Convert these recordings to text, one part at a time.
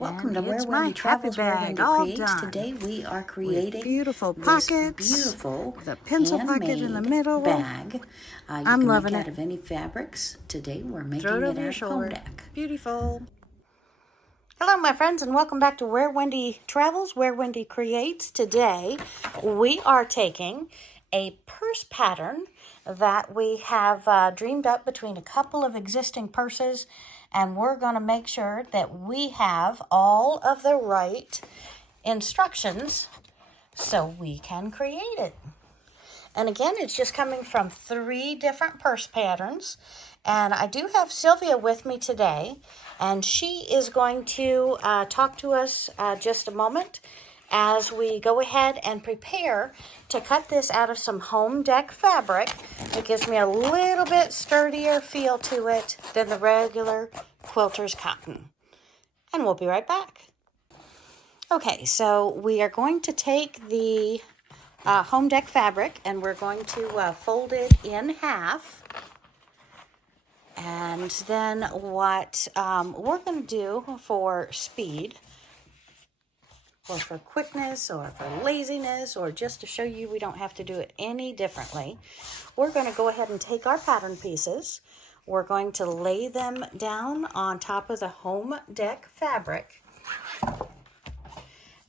Welcome to Where It's Wendy my Travels, happy Where bag Wendy all Creates. done Today we are with creating beautiful this pockets, beautiful the pencil pocket in the handmade middle. bag. You I'm can loving make it. out of any fabrics. Today we're Throw making it it over your out of shoulder. home deck. Beautiful. Hello, my friends, and welcome back to Where Wendy Travels, Where Wendy Creates. Today, we are taking a purse pattern that we have dreamed up between a couple of existing purses, and we're going to make sure that we have all of the right instructions so we can create it. And again, it's just coming from 3 different purse patterns. And I do have Sylvia with me today, and she is going to talk to us just a moment as we go ahead and prepare to cut this out of some home deck fabric. It gives me a little bit sturdier feel to it than the regular quilter's cotton. And we'll be right back. Okay, so we are going to take the home deck fabric, and we're going to fold it in half. And then what we're going to do for speed, or for quickness, or for laziness, or just to show you we don't have to do it any differently, we're going to go ahead and take our pattern pieces. We're going to lay them down on top of the home deck fabric.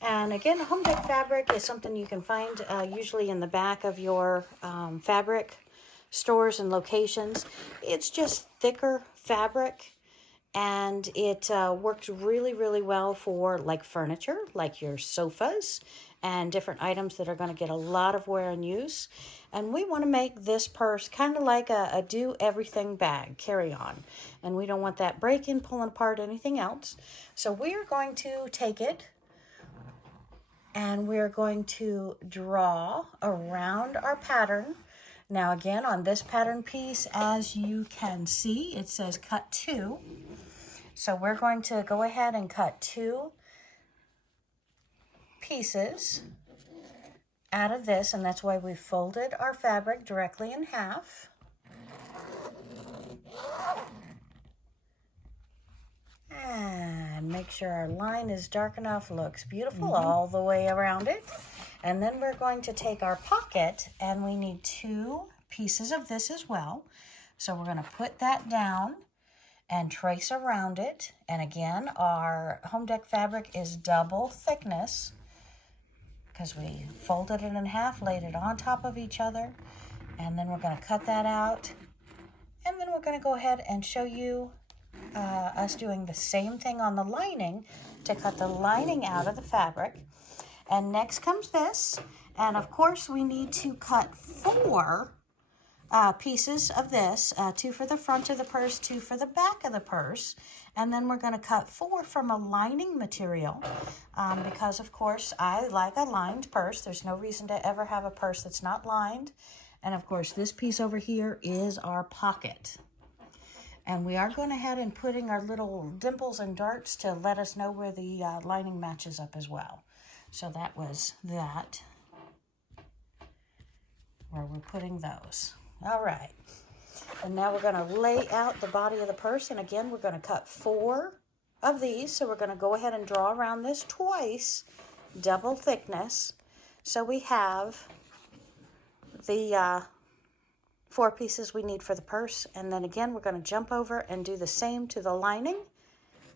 And again, home deck fabric is something you can find usually in the back of your fabric stores and locations. It's just thicker fabric, and it works really, really well for like furniture, like your sofas and different items that are going to get a lot of wear and use. And we want to make this purse kind of like a do-everything bag, carry-on. And we don't want that breaking, pulling apart, anything else. So we are going to take it, and we're going to draw around our pattern. Now again, on this pattern piece, as you can see, it says cut 2. So we're going to go ahead and cut 2 pieces out of this, and that's why we folded our fabric directly in half. And make sure our line is dark enough, looks beautiful all the way around it. And then we're going to take our pocket, and we need 2 pieces of this as well. So we're going to put that down and trace around it. And again, our home deck fabric is double thickness because we folded it in half, laid it on top of each other, and then we're going to cut that out. And then we're going to go ahead and show you us doing the same thing on the lining to cut the lining out of the fabric. And next comes this, and of course we need to cut 4 pieces of this, 2 for the front of the purse, 2 for the back of the purse, and then we're going to cut 4 from a lining material because of course I like a lined purse. There's no reason to ever have a purse that's not lined. And of course this piece over here is our pocket. And we are going ahead and putting our little dimples and darts to let us know where the lining matches up as well. So that was that, where we're putting those. All right. And now we're going to lay out the body of the purse. And again, we're going to cut 4 of these. So we're going to go ahead and draw around this twice, double thickness. So we have the 4 pieces we need for the purse. And then again, we're going to jump over and do the same to the lining.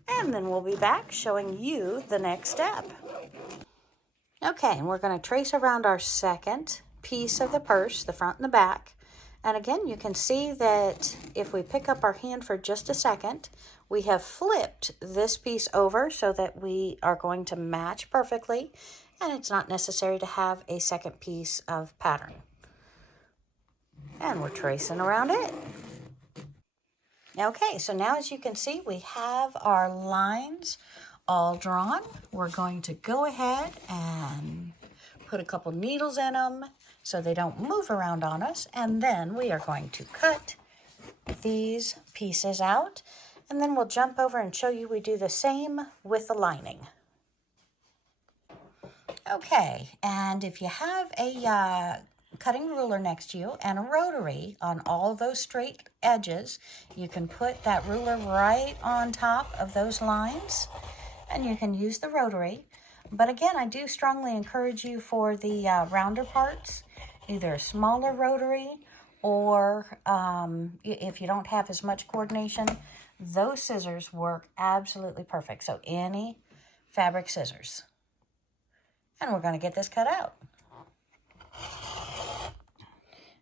And then we'll be back showing you the next step. Okay, and we're going to trace around our second piece of the purse, the front and the back. And again, you can see that if we pick up our hand for just a second, we have flipped this piece over so that we are going to match perfectly. And it's not necessary to have a second piece of pattern. And we're tracing around it. Okay, so now as you can see, we have our lines all drawn. We're going to go ahead and put a couple needles in them so they don't move around on us. And then we are going to cut these pieces out. And then we'll jump over and show you we do the same with the lining. Okay, and if you have a cutting ruler next to you and a rotary on all those straight edges, you can put that ruler right on top of those lines. and you can use the rotary. But again, I do strongly encourage you for the rounder parts, either a smaller rotary or if you don't have as much coordination, those scissors work absolutely perfect. So any fabric scissors. And we're going to get this cut out.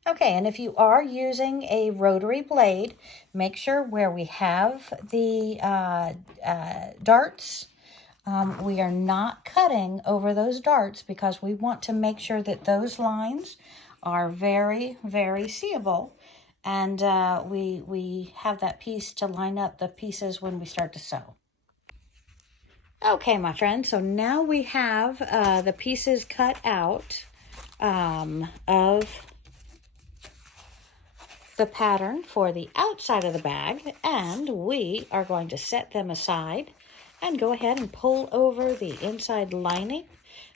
Okay, and if you are using a rotary blade, make sure where we have the darts, we are not cutting over those darts because we want to make sure that those lines are very, very seeable. And we have that piece to line up the pieces when we start to sew. Okay, my friend, so now we have the pieces cut out of the pattern for the outside of the bag, and we are going to set them aside and go ahead and pull over the inside lining.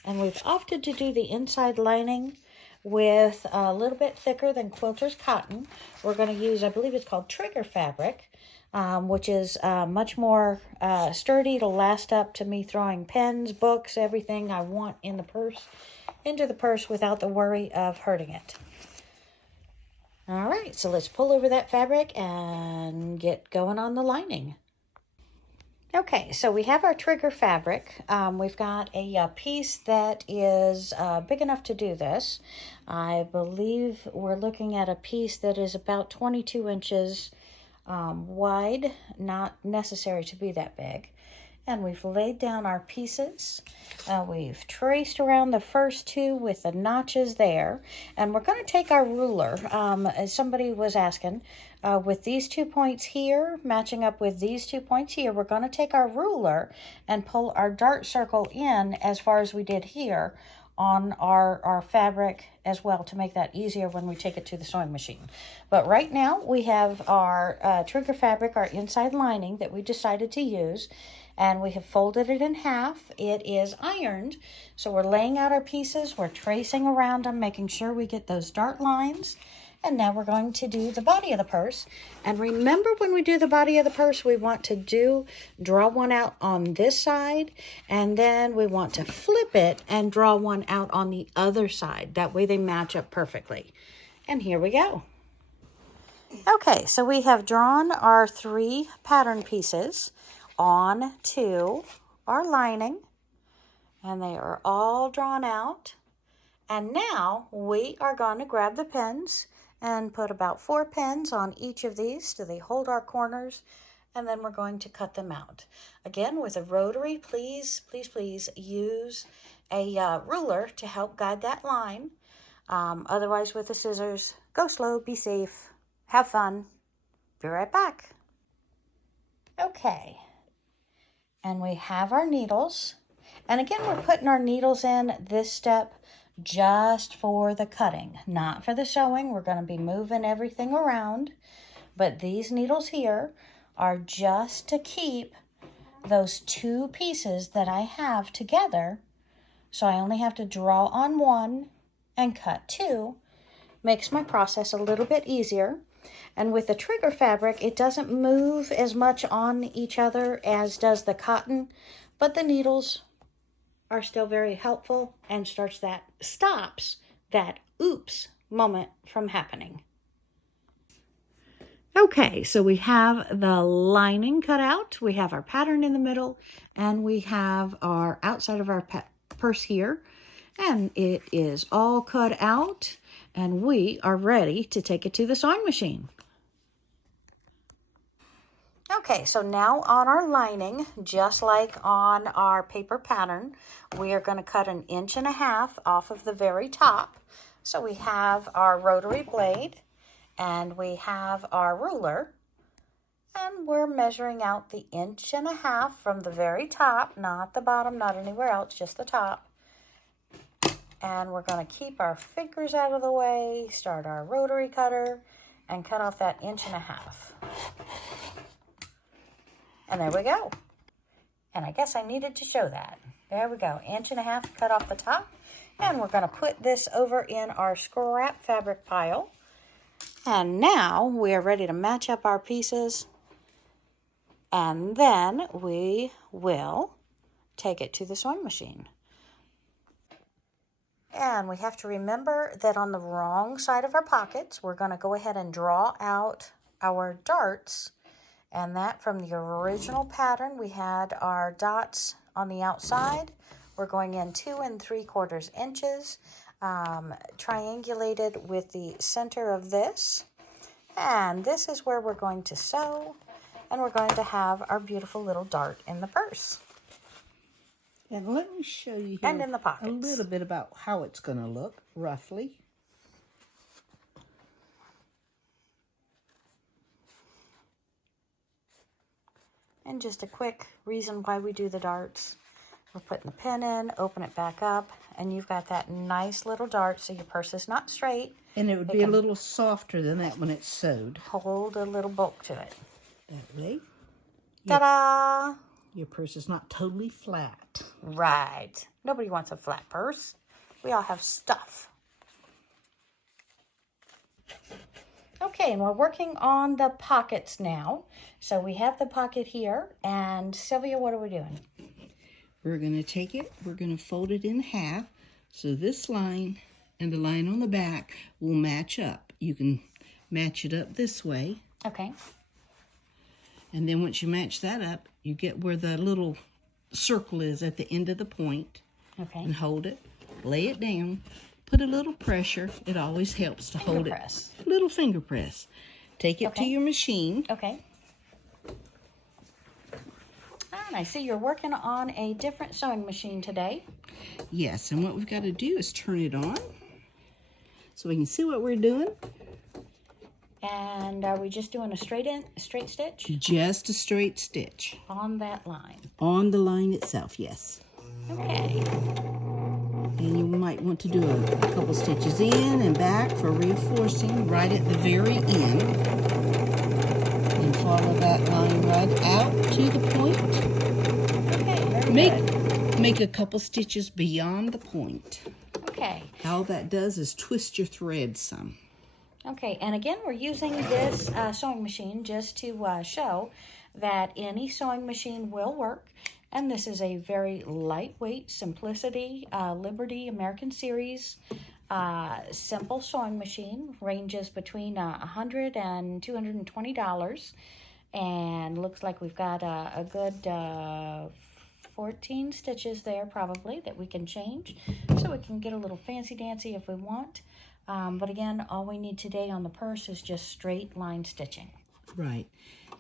And we've opted to do the inside lining with a little bit thicker than quilter's cotton. We're going to use, I believe it's called trigger fabric, which is much more sturdy. It'll last up to me throwing pens, books, everything I want in the purse into the purse without the worry of hurting it. All right, so let's pull over that fabric and get going on the lining. Okay, so we have our trigger fabric. We've got a piece that is big enough to do this. I believe we're looking at a piece that is about 22 inches wide, not necessary to be that big. And we've laid down our pieces. We've traced around the first two with the notches there. And we're going to take our ruler, as somebody was asking, with these 2 points here, matching up with these 2 points here, we're going to take our ruler and pull our dart circle in as far as we did here on our fabric as well to make that easier when we take it to the sewing machine. But right now we have our trigger fabric, our inside lining that we decided to use, and we have folded it in half. It is ironed, so we're laying out our pieces, we're tracing around them, making sure we get those dart lines. And now we're going to do the body of the purse. And remember, when we do the body of the purse, we want to draw one out on this side, and then we want to flip it and draw one out on the other side. That way they match up perfectly. And here we go. Okay, so we have drawn our 3 pattern pieces onto our lining, and they are all drawn out. And now we are going to grab the pins and put about 4 pins on each of these so they hold our corners, and then we're going to cut them out. Again, with a rotary, please, please, please use a ruler to help guide that line. Otherwise, with the scissors, go slow, be safe, have fun. Be right back. Okay, and we have our needles. And again, we're putting our needles in this step just for the cutting, not for the sewing. We're going to be moving everything around, but these needles here are just to keep those 2 pieces that I have together. So I only have to draw on one and cut 2. Makes my process a little bit easier. And with the trigger fabric, it doesn't move as much on each other as does the cotton, but the needles are still very helpful and stops that oops moment from happening. Okay, so we have the lining cut out, we have our pattern in the middle, and we have our outside of our purse here, and it is all cut out, and we are ready to take it to the sewing machine. Okay, so now on our lining, just like on our paper pattern, we are going to cut 1.5 inches off of the very top. So we have our rotary blade and we have our ruler, and we're measuring out the 1.5 inches from the very top, not the bottom, not anywhere else, just the top. And we're going to keep our fingers out of the way, start our rotary cutter, and cut off that 1.5 inches. And there we go. And I guess I needed to show that. There we go, 1.5 inches cut off the top. And we're going to put this over in our scrap fabric pile. And now we are ready to match up our pieces. And then we will take it to the sewing machine. And we have to remember that on the wrong side of our pockets, we're going to go ahead and draw out our darts. And that from the original pattern, we had our dots on the outside. We're going in 2 3/4 inches, triangulated with the center of this. And this is where we're going to sew, and we're going to have our beautiful little dart in the purse. And let me show you here And in the pockets. a little bit about how it's going to look, roughly. And just a quick reason why we do the darts. We're putting the pin in, open it back up, and you've got that nice little dart so your purse is not straight. And it would be a little softer than that when it's sewed. Hold a little bulk to it. That way, Ta-da! your purse is not totally flat. Right. Nobody wants a flat purse. We all have stuff. Okay, and we're working on the pockets now. So we have the pocket here. And Sylvia, what are we doing? We're going to take it, we're going to fold it in half. So this line and the line on the back will match up. You can match it up this way. Okay. And then once you match that up, you get where the little circle is at the end of the point. Okay. And hold it, lay it down, put a little pressure. It always helps to hold press. it. Little finger press. Take it to Okay. your machine. Okay. And I see you're working on a different sewing machine today. Yes, and what we've got to do is turn it on so we can see what we're doing. And are we just doing a straight stitch Just a straight stitch on that line? on the line itself, yes. Okay. And you might want to do a couple stitches in and back for reinforcing right at the very end. And follow that line right out to the point. Okay, very good. Make a couple stitches beyond the point. Okay. All that does is twist your thread some. Okay, and again, we're using this sewing machine just to show that any sewing machine will work. And this is a very lightweight, Simplicity, Liberty American Series, simple sewing machine. Ranges between $100 and $220. And looks like we've got a good 14 stitches there probably that we can change. So we can get a little fancy-dancy if we want. But again, all we need today on the purse is just straight line stitching. Right.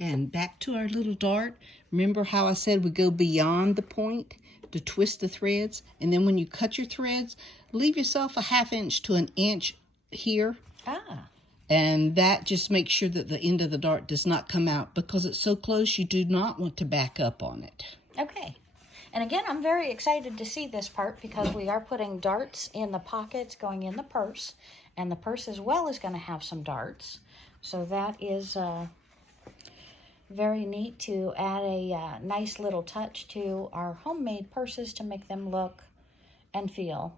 And back to our little dart. Remember how I said we go beyond the point to twist the threads? And then when you cut your threads, leave yourself a 1/2 inch to 1 inch here. And that just makes sure that the end of the dart does not come out. Because it's so close, you do not want to back up on it. Okay. And again, I'm very excited to see this part because we are putting darts in the pockets going in the purse. And the purse as well is going to have some darts. So that is very neat to add a nice little touch to our homemade purses to make them look and feel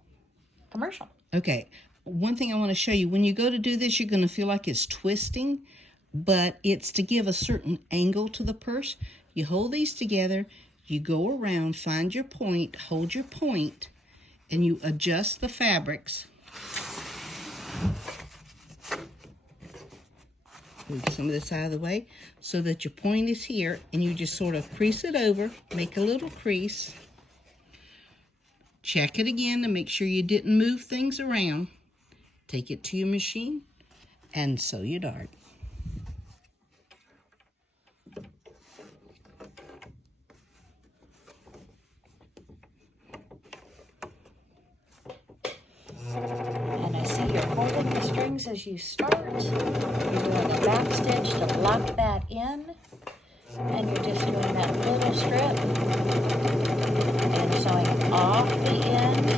commercial. Okay. One thing I want to show you. When you go to do this, you're going to feel like it's twisting. But it's to give a certain angle to the purse. You hold these together. You go around, find your point, hold your point, and you adjust the fabrics. Move some of this out of the way so that your point is here, and you just sort of crease it over, make a little crease. Check it again to make sure you didn't move things around. Take it to your machine and sew your dart. And I see you're holding the strings as you start. You're doing a back stitch to lock that in. And you're just doing that little strip. And sewing off the end.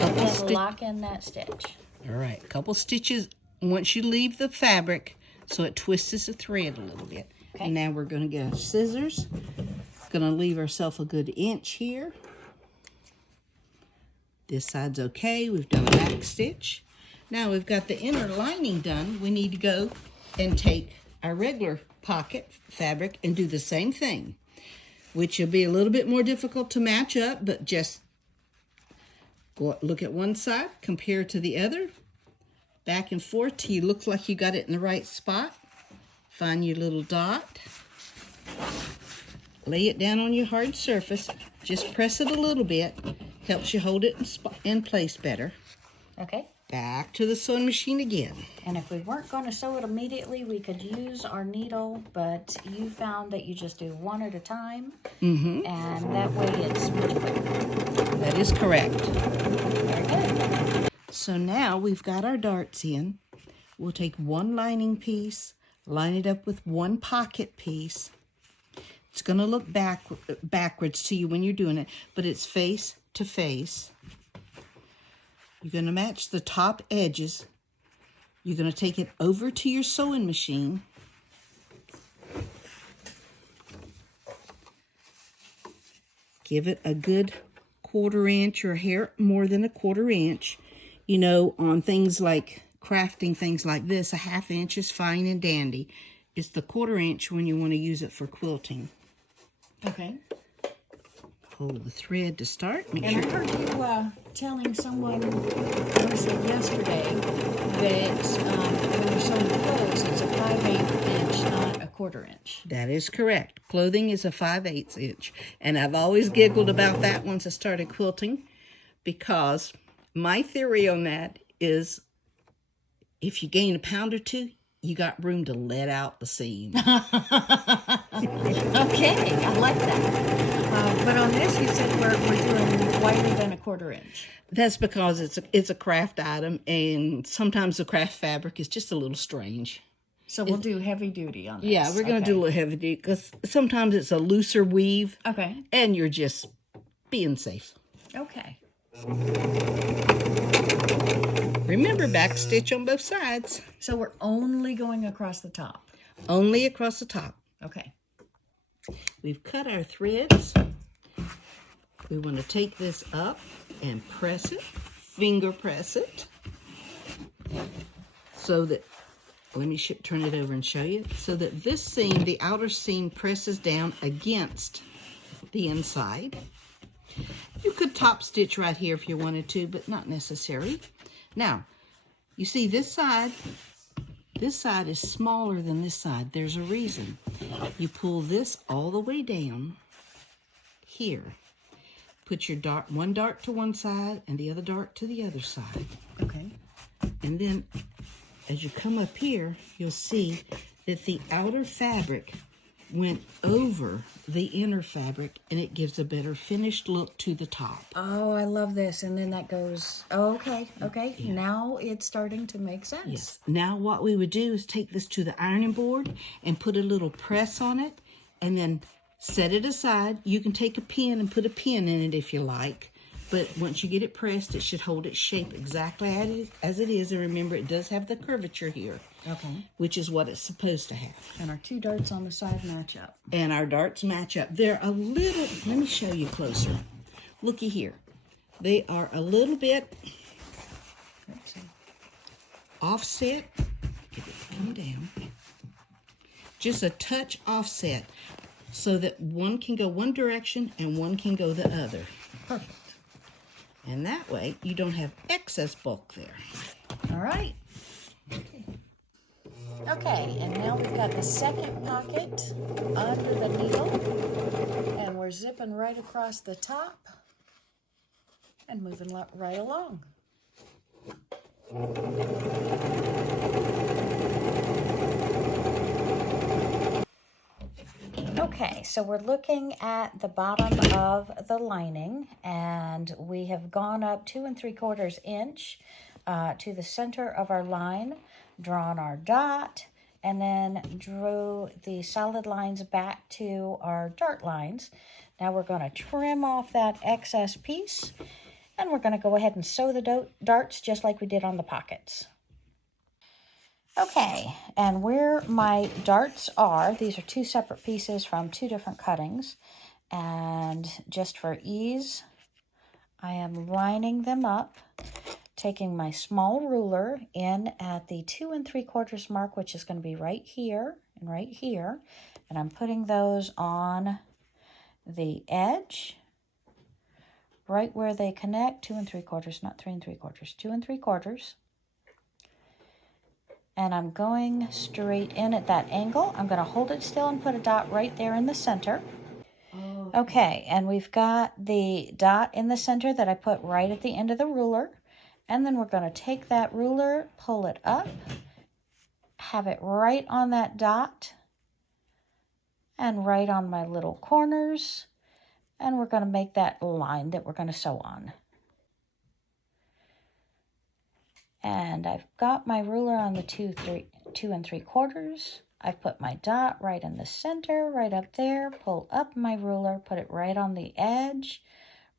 And then lock in that stitch. All right, a couple stitches once you leave the fabric so it twists the thread a little bit. Okay. And now we're going to get our scissors. Going to leave ourselves a good inch here. This side's okay. We've done a back stitch. Now we've got the inner lining done. We need to go and take our regular pocket fabric and do the same thing. which will be a little bit more difficult to match up, but just look at one side, compare to the other, back and forth till you look like you got it in the right spot. Find your little dot, lay it down on your hard surface, just press it a little bit, helps you hold it in place better. Okay. Back to the sewing machine again. And if we weren't going to sew it immediately, we could use our needle, but you found that you just do one at a time, and that way it's much quicker. That is correct. Very good. So now we've got our darts in. We'll take one lining piece, line it up with one pocket piece. It's going to look backwards to you when you're doing it, but it's face to face. You're going to match the top edges. You're going to take it over to your sewing machine. Give it a good 1/4 inch or hair more than a 1/4 inch. You know, on things like crafting things like this, a 1/2 inch is fine and dandy. It's the 1/4 inch when you want to use it for quilting. Okay. Hold the thread to start. Make And sure. I heard you telling someone, I was it yesterday, that when you're sewing clothes, it's a 5/8 inch, not a 1/4 inch. That is correct. Clothing is a 5/8 inch. And I've always giggled about that once I started quilting, because my theory on that is if you gain a pound or two, you got room to let out the seam. Okay, I like that. But on this, you said we're doing wider than a 1/4 inch. That's because it's a craft item, and sometimes the craft fabric is just a little strange. So we'll do heavy duty on this. Yeah, we're going to do a little heavy duty because sometimes it's a looser weave, Okay. and you're just being safe. Okay. Remember, back stitch on both sides. So we're only going across the top. Only across the top. Okay. We've cut our threads. We want to take this up and press it, finger press it, so that, let me turn it over and show you, so that this seam, the outer seam, presses down against the inside. You could top stitch right here if you wanted to, but not necessary. Now, you see this side is smaller than this side. There's a reason. You pull this all the way down here. Put your dart, one dart to one side and the other dart to the other side. Okay. And then as you come up here, you'll see that the outer fabric went over the inner fabric, and it gives a better finished look to the top. Oh, I love this. And then that goes, oh, okay, okay. Yeah. Now it's starting to make sense. Yes. Now what we would do is take this to the ironing board and put a little press on it, and then set it aside. You can take a pin and put a pin in it if you like, but once you get it pressed, it should hold its shape exactly as it is. And remember, it does have the curvature here. Okay. Which is what it's supposed to have. And our two darts on the side match up. And our darts match up. They're a little, let me show you closer. Looky here. They are a little bit offset. Get it pinned down. Just a touch offset so that one can go one direction and one can go the other. Perfect. And that way you don't have excess bulk there. All right. Okay, and now we've got the second pocket under the needle, and we're zipping right across the top and moving right along. Okay, so we're looking at the bottom of the lining, and we have gone up 2 3/4 inch to the center of our line, drawn our dot, and then drew the solid lines back to our dart lines. Now we're going to trim off that excess piece, and we're going to go ahead and sew the darts just like we did on the pockets. Okay, and where my darts are, these are 2 separate pieces from 2 different cuttings, and just for ease, I am lining them up, taking my small ruler in at the 2 3/4 mark, which is going to be right here and right here, and I'm putting those on the edge, right where they connect, 2 3/4, not 3 3/4, 2 3/4. And I'm going straight in at that angle. I'm going to hold it still and put a dot right there in the center. Okay, and we've got the dot in the center that I put right at the end of the ruler. And then we're going to take that ruler, pull it up, have it right on that dot, and right on my little corners. And we're going to make that line that we're going to sew on. And I've got my ruler on the 2 3/4. I've put my dot right in the center, right up there, pull up my ruler, put it right on the edge,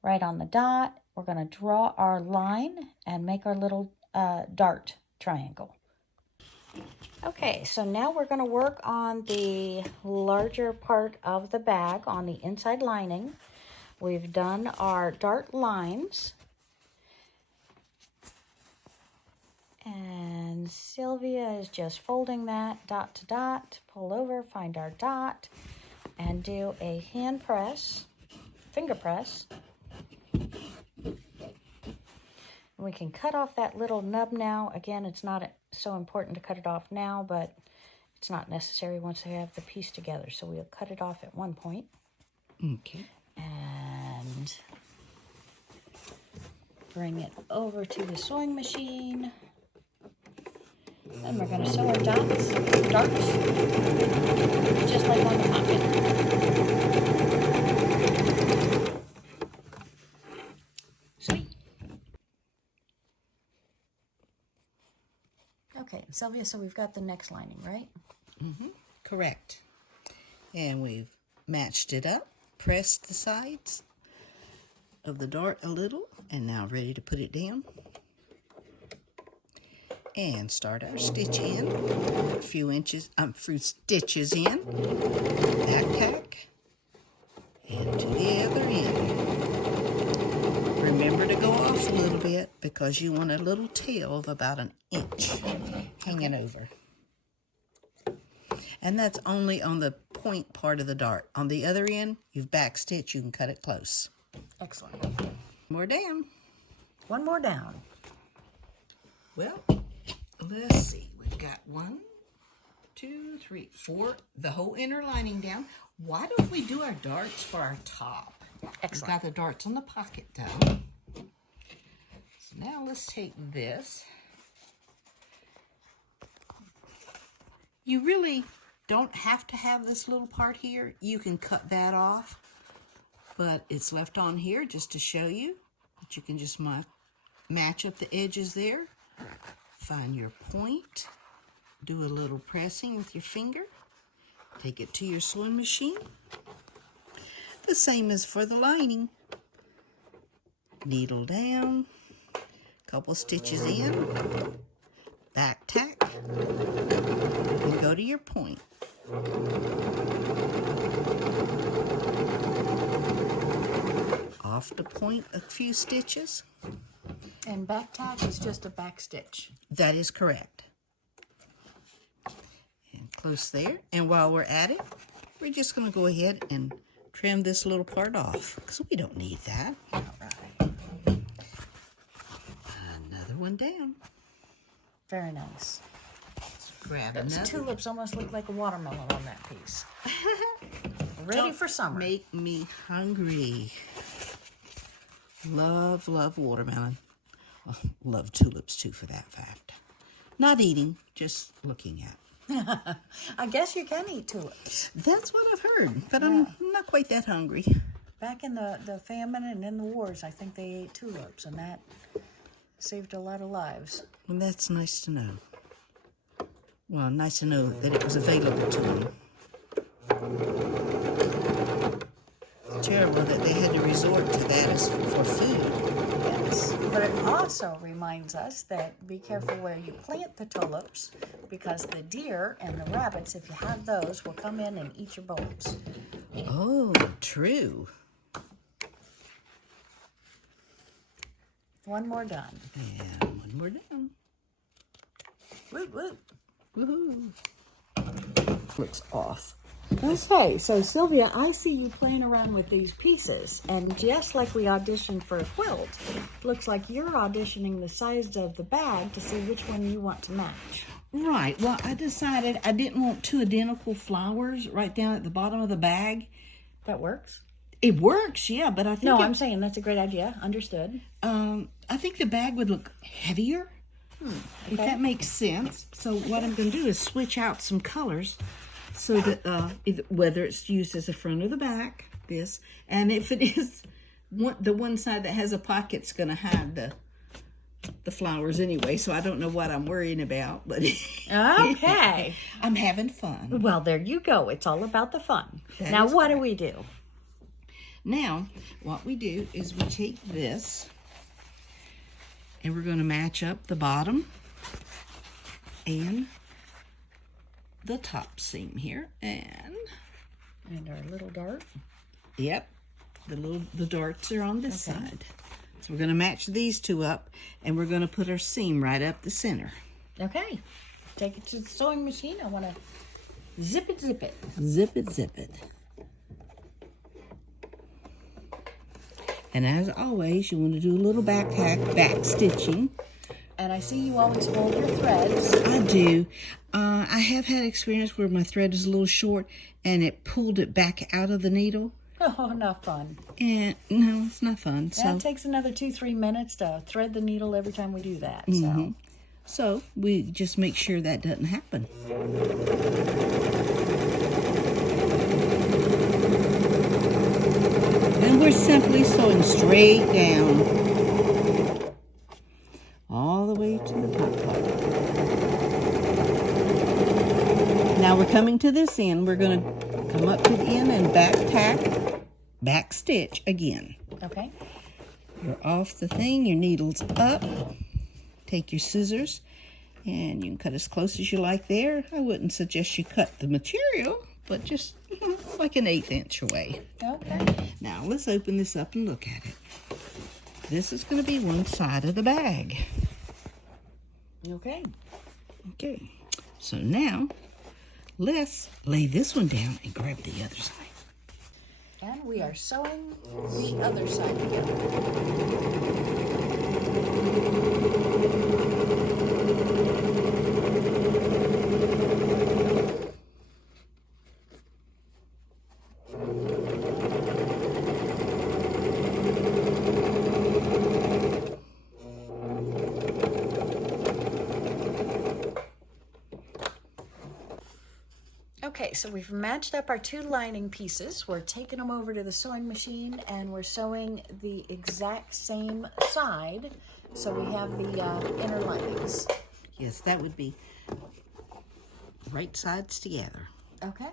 right on the dot. We're going to draw our line and make our little dart triangle. Okay, so now we're going to work on the larger part of the bag on the inside lining. We've done our dart lines. And Sylvia is just folding that dot to dot, pull over, find our dot, and do a hand press, finger press. We can cut off that little nub now. Again, it's not so important to cut it off now, but it's not necessary once we have the piece together. So we'll cut it off at one point. Okay. And bring it over to the sewing machine. And we're going to sew our darts, just like on the pocket. Sweet. Okay, Sylvia, so we've got the next lining, right? Mm-hmm. Correct. And we've matched it up, pressed the sides of the dart a little, and now ready to put it down. And start our stitch in, a few stitches in, back tack, and to the other end. Remember to go off a little bit because you want a little tail of about 1 inch hanging over. And that's only on the point part of the dart. On the other end, you've back stitched, you can cut it close. Excellent. More down. One more down. Well, let's see. We've got 1, 2, 3, 4, the whole inner lining down. Why don't we do our darts for our top? Excellent. We've got the darts on the pocket done. So now let's take this. You really don't have to have this little part here. You can cut that off, but it's left on here just to show you that you can just match up the edges there. Find your point, do a little pressing with your finger, take it to your sewing machine. The same as for the lining. Needle down, couple stitches in, back tack, and go to your point. Off the point a few stitches. And back tack is just a back stitch. That is correct. And close there. And while we're at it, we're just going to go ahead and trim this little part off because we don't need that. All right. Another one down. Very nice. Let's grab Those another. tulips almost look like a watermelon on that piece. Ready Don't for summer. Make me hungry. Love, love watermelon. Well, love tulips too, for that fact. Not eating, just looking at. I guess you can eat tulips. That's what I've heard, but I'm not quite that hungry. Back in the famine and in the wars, I think they ate tulips, and that saved a lot of lives. And that's nice to know. Well, nice to know that it was available to them. It's terrible that they had to resort to that as for food. Yes, but it also reminds us that be careful where you plant the tulips, because the deer and the rabbits, if you have those, will come in and eat your bulbs. Oh, true. One more done. And one more down. Woot woot. Woohoo. Looks off. Okay, so Sylvia, I see you playing around with these pieces, and just like we auditioned for a quilt, looks like you're auditioning the size of the bag to see which one you want to match. Right. Well, I decided I didn't want two identical flowers right down at the bottom of the bag. That works? It works, yeah, but I think No, I'm saying that's a great idea. Understood. I think the bag would look heavier, if that makes sense. So what I'm going to do is switch out some colors so that whether it's used as a front or the back, this, and if it is the one side that has a pocket, it's going to have the flowers anyway. So I don't know what I'm worrying about, but Okay. I'm having fun. Well, there you go. It's all about the fun. That Now, is what do we do? Now, what we do is we take this and we're going to match up the bottom and the top seam here. And our little dart. yep, the darts are on this side. So we're going to match these two up and we're going to put our seam right up the center. Okay. Take it to the sewing machine. I want to zip it, zip it. Zip it, zip it. And as always, you want to do a little back stitching. And I see you always hold your threads. I do. I have had experience where my thread is a little short and it pulled it back out of the needle. Oh, not fun. And no, it's not fun. So it takes another 2-3 minutes to thread the needle every time we do that. So we just make sure that doesn't happen. And we're simply sewing straight down all the way to the top part. Now we're coming to this end. We're going to come up to the end and back stitch again. Okay. You're off the thing, your needle's up. Take your scissors and you can cut as close as you like there. I wouldn't suggest you cut the material, but just like an 1/8 inch away. Okay. Now let's open this up and look at it. This is going to be one side of the bag. Okay. Okay, so now let's lay this one down and grab the other side. And we are sewing the other side together. Okay, so we've matched up our two lining pieces. We're taking them over to the sewing machine and we're sewing the exact same side. So we have the inner linings. Yes, that would be right sides together. Okay.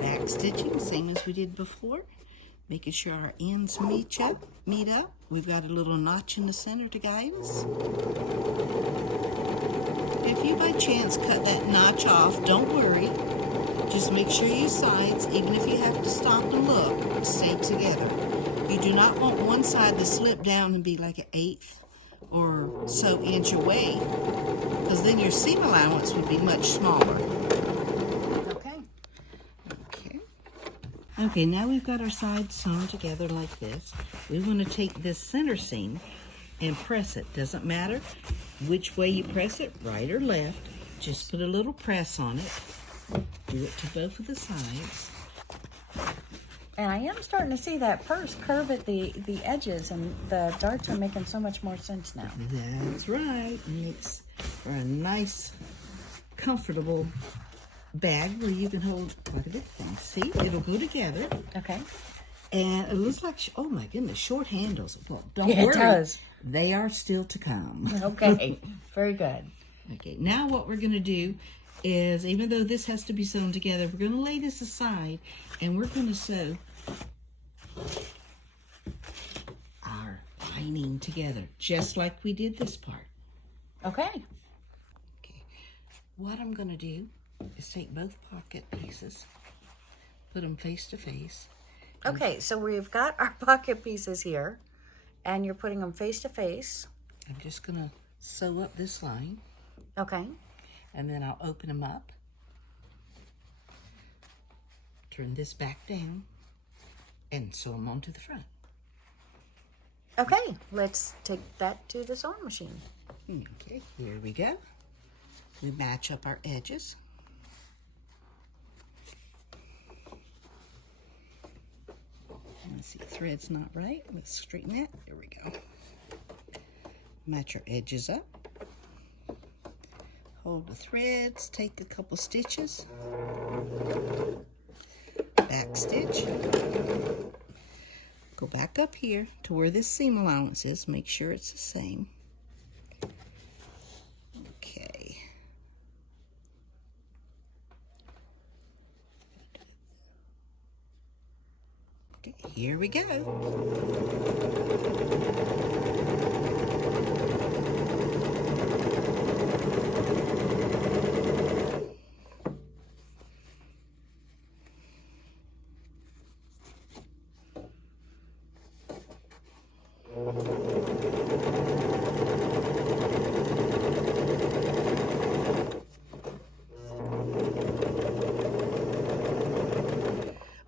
Back stitching, same as we did before. Making sure our ends meet up. We've got a little notch in the center to guide us. If you by chance cut that notch off, don't worry. Just make sure your sides, even if you have to stop and look, stay together. You do not want one side to slip down and be like an 1/8 or so inch away, because then your seam allowance would be much smaller. Okay. Okay, now we've got our sides sewn together like this. We want to take this center seam and press it. Doesn't matter which way you press it, right or left. Just put a little press on it. Do it to both of the sides. And I am starting to see that purse curve at the edges, and the darts are making so much more sense now. That's right. It makes for a nice, comfortable bag where you can hold quite a bit of things. See, it'll go together. Okay. And it looks like, oh my goodness, short handles. Well, don't Yeah, worry. it does. They are still to come. Okay. Very good. Okay, now what we're going to do is, even though this has to be sewn together, we're going to lay this aside and we're going to sew our lining together, just like we did this part. Okay. Okay, what I'm going to do is take both pocket pieces, put them face to face. Okay, so we've got our pocket pieces here, and you're putting them face to face. I'm just going to sew up this line. Okay. And then I'll open them up. Turn this back down and sew them onto the front. Okay, let's take that to the sewing machine. Okay, here we go. We match up our edges. Let's see, thread's not right. Let's straighten that. There we go. Match our edges up. Hold the threads, take a couple stitches. Back stitch. Go back up here to where this seam allowance is. Make sure it's the same. Okay. Okay, here we go.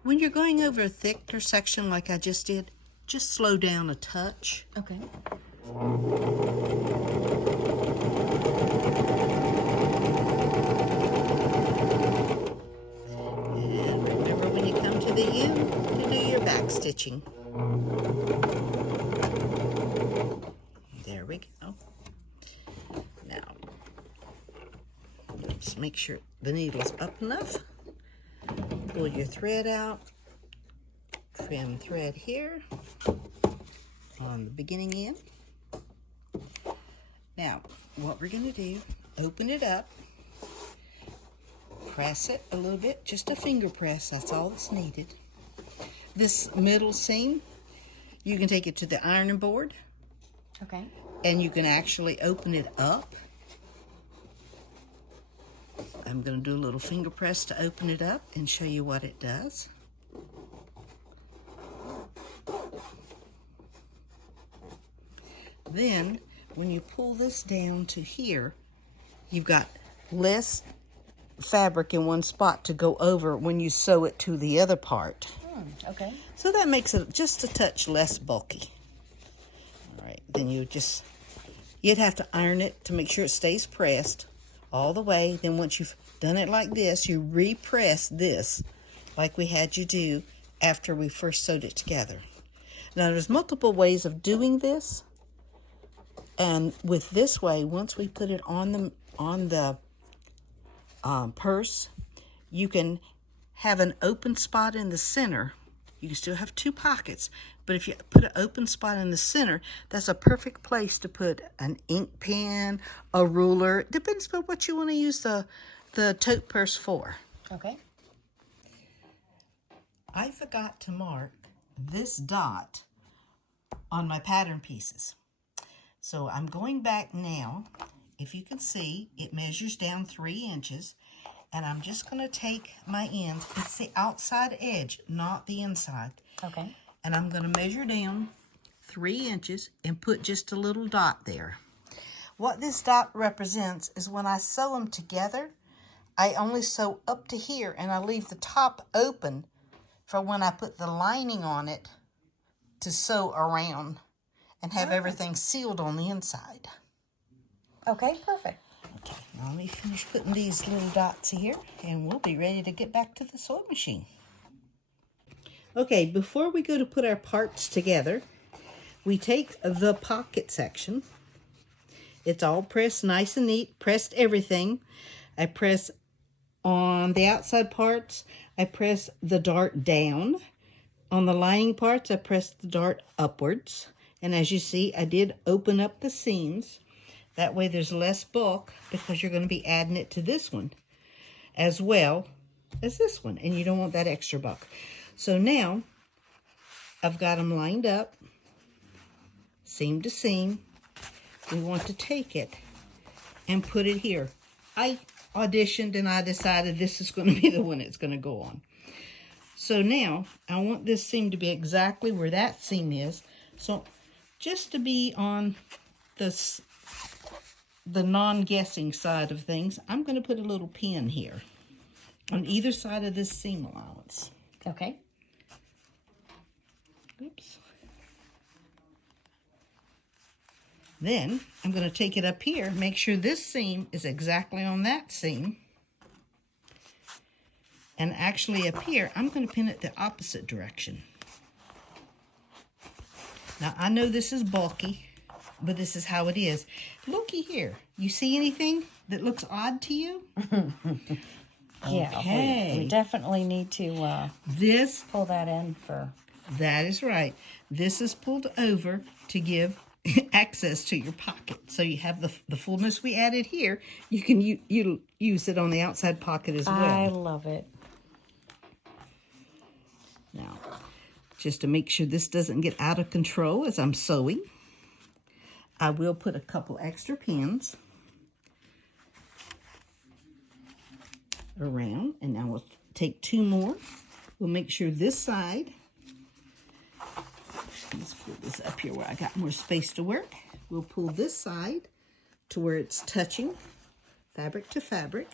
When you're going over a thicker section like I just did, just slow down a touch. Okay. And remember when you come to the U, to do your back stitching. There we go. Now, just make sure the needle's up enough. Pull your thread out, trim thread here on the beginning end. Now, what we're going to do, open it up, press it a little bit, just a finger press, that's all that's needed. This middle seam, you can take it to the ironing board. Okay. And you can actually open it up. I'm going to do a little finger press to open it up and show you what it does. Then, when you pull this down to here, you've got less fabric in one spot to go over when you sew it to the other part. Okay. So that makes it just a touch less bulky. All right, then you'd have to iron it to make sure it stays pressed all the way. Then once you've done it like this, you repress this like we had you do after we first sewed it together. Now there's multiple ways of doing this, and with this way, once we put it on the purse, you can have an open spot in the center. You can still have two pockets, but if you put an open spot in the center, that's a perfect place to put an ink pen, a ruler. Depends on what you want to use the tote purse for. Okay. I forgot to mark this dot on my pattern pieces. So I'm going back now. If you can see, it measures down 3 inches. And I'm just going to take my end. It's the outside edge, not the inside. Okay. And I'm going to measure down 3 inches and put just a little dot there. What this dot represents is when I sew them together, I only sew up to here and I leave the top open for when I put the lining on it to sew around and have everything sealed on the inside. Okay, perfect. Okay, now let me finish putting these little dots here and we'll be ready to get back to the sewing machine. Okay, before we go to put our parts together, we take the pocket section. It's all pressed nice and neat, pressed everything. I press on the outside parts, I press the dart down. On the lining parts, I press the dart upwards. And as you see, I did open up the seams. That way there's less bulk because you're going to be adding it to this one as well as this one. And you don't want that extra bulk. So now I've got them lined up, seam to seam. We want to take it and put it here. I auditioned and I decided this is going to be the one it's going to go on. So now I want this seam to be exactly where that seam is. So just to be on the non-guessing side of things, I'm going to put a little pin here on either side of this seam allowance. Okay. Oops. Then I'm going to take it up here, make sure this seam is exactly on that seam. And actually up here, I'm going to pin it the opposite direction. Now, I know this is bulky, but this is how it is. Looky here. You see anything that looks odd to you? Yeah, Okay. we definitely need to This, pull that in for... that is right. This is pulled over to give access to your pocket. So you have the fullness we added here. You can use it on the outside pocket as well. I love it. Now, just to make sure this doesn't get out of control as I'm sewing, I will put a couple extra pins around, and now we'll take 2 more. We'll make sure this side, let's put this up here where I got more space to work. We'll pull this side to where it's touching fabric to fabric.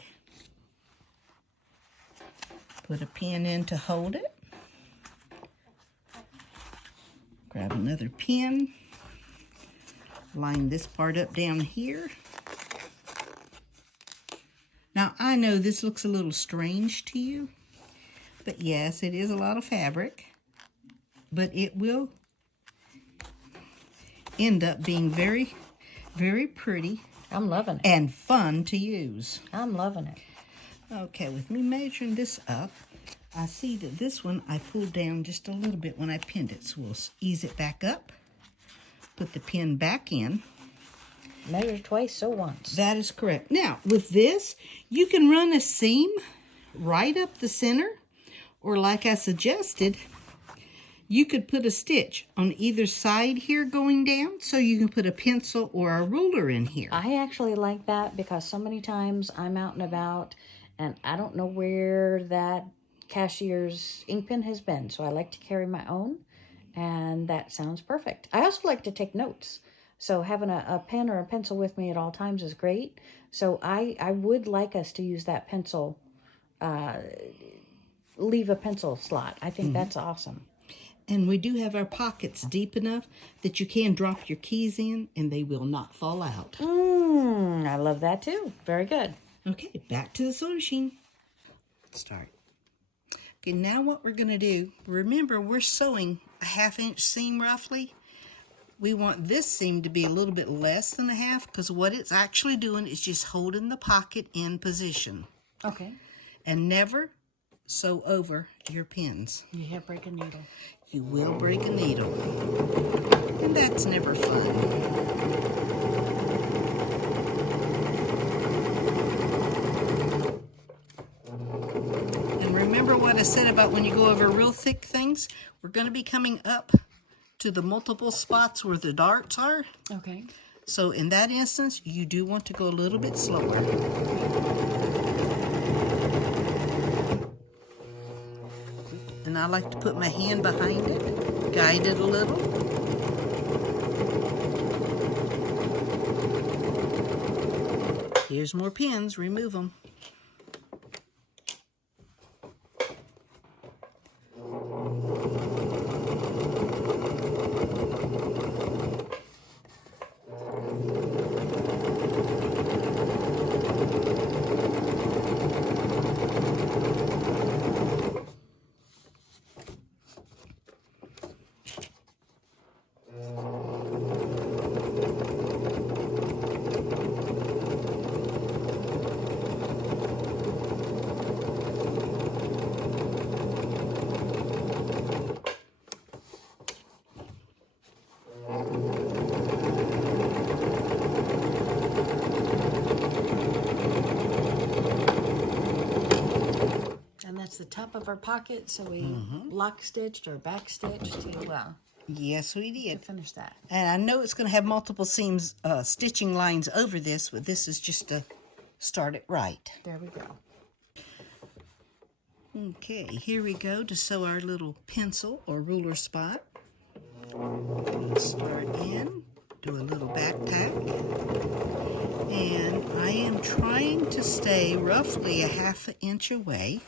Put a pin in to hold it. Grab another pin. Line this part up down here. Now, I know this looks a little strange to you, but yes, it is a lot of fabric, but it will end up being very, very pretty I'm loving it. and fun to use. I'm loving it. Okay, with me measuring this up, I see that this one I pulled down just a little bit when I pinned it, so we'll ease it back up, put the pin back in. Measure twice, so once. That is correct. Now, with this, you can run a seam right up the center, or like I suggested, you could put a stitch on either side here going down, so you can put a pencil or a ruler in here. I actually like that because so many times I'm out and about and I don't know where that cashier's ink pen has been, so I like to carry my own, and that sounds perfect. I also like to take notes, so having a pen or a pencil with me at all times is great. So I would like us to use that pencil, leave a pencil slot. I think that's awesome. And we do have our pockets deep enough that you can drop your keys in and they will not fall out. I love that too. Very good. Okay, back to the sewing machine. Start. Okay, now what we're going to do, remember we're sewing a 1/2 inch seam roughly. We want this seam to be a little bit less than a half, because what it's actually doing is just holding the pocket in position. Okay. And never sew over your pins. You can't break a needle. You will break a needle. And that's never fun. And remember what I said about when you go over real thick things? We're going to be coming up to the multiple spots where the darts are. Okay. So in that instance, you do want to go a little bit slower. And I like to put my hand behind it, guide it a little. Here's more pins, remove them. That's the top of our pocket, so we block stitched or back stitched to Yes, we did. finish that. And I know it's going to have multiple seams, stitching lines over this, but this is just to start it right. There we go. Okay, here we go to sew our little pencil or ruler spot. Start in, do a little backpack. And I am trying to stay roughly a ½ inch away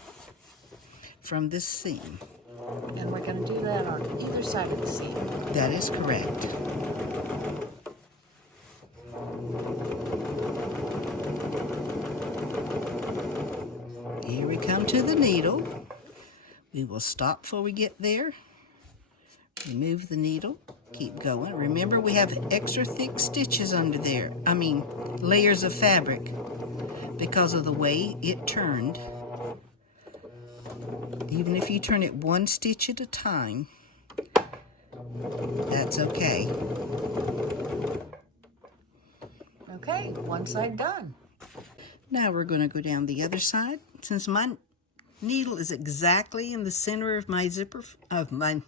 from this seam. And we're going to do that on either side of the seam. That is correct. Here we come to the needle. We will stop before we get there. Remove the needle. Keep going. Remember, we have extra thick stitches under there. Layers of fabric because of the way it turned. Even if you turn it one stitch at a time, that's okay. Okay, one side done. Now we're going to go down the other side. Since my needle is exactly in the center of my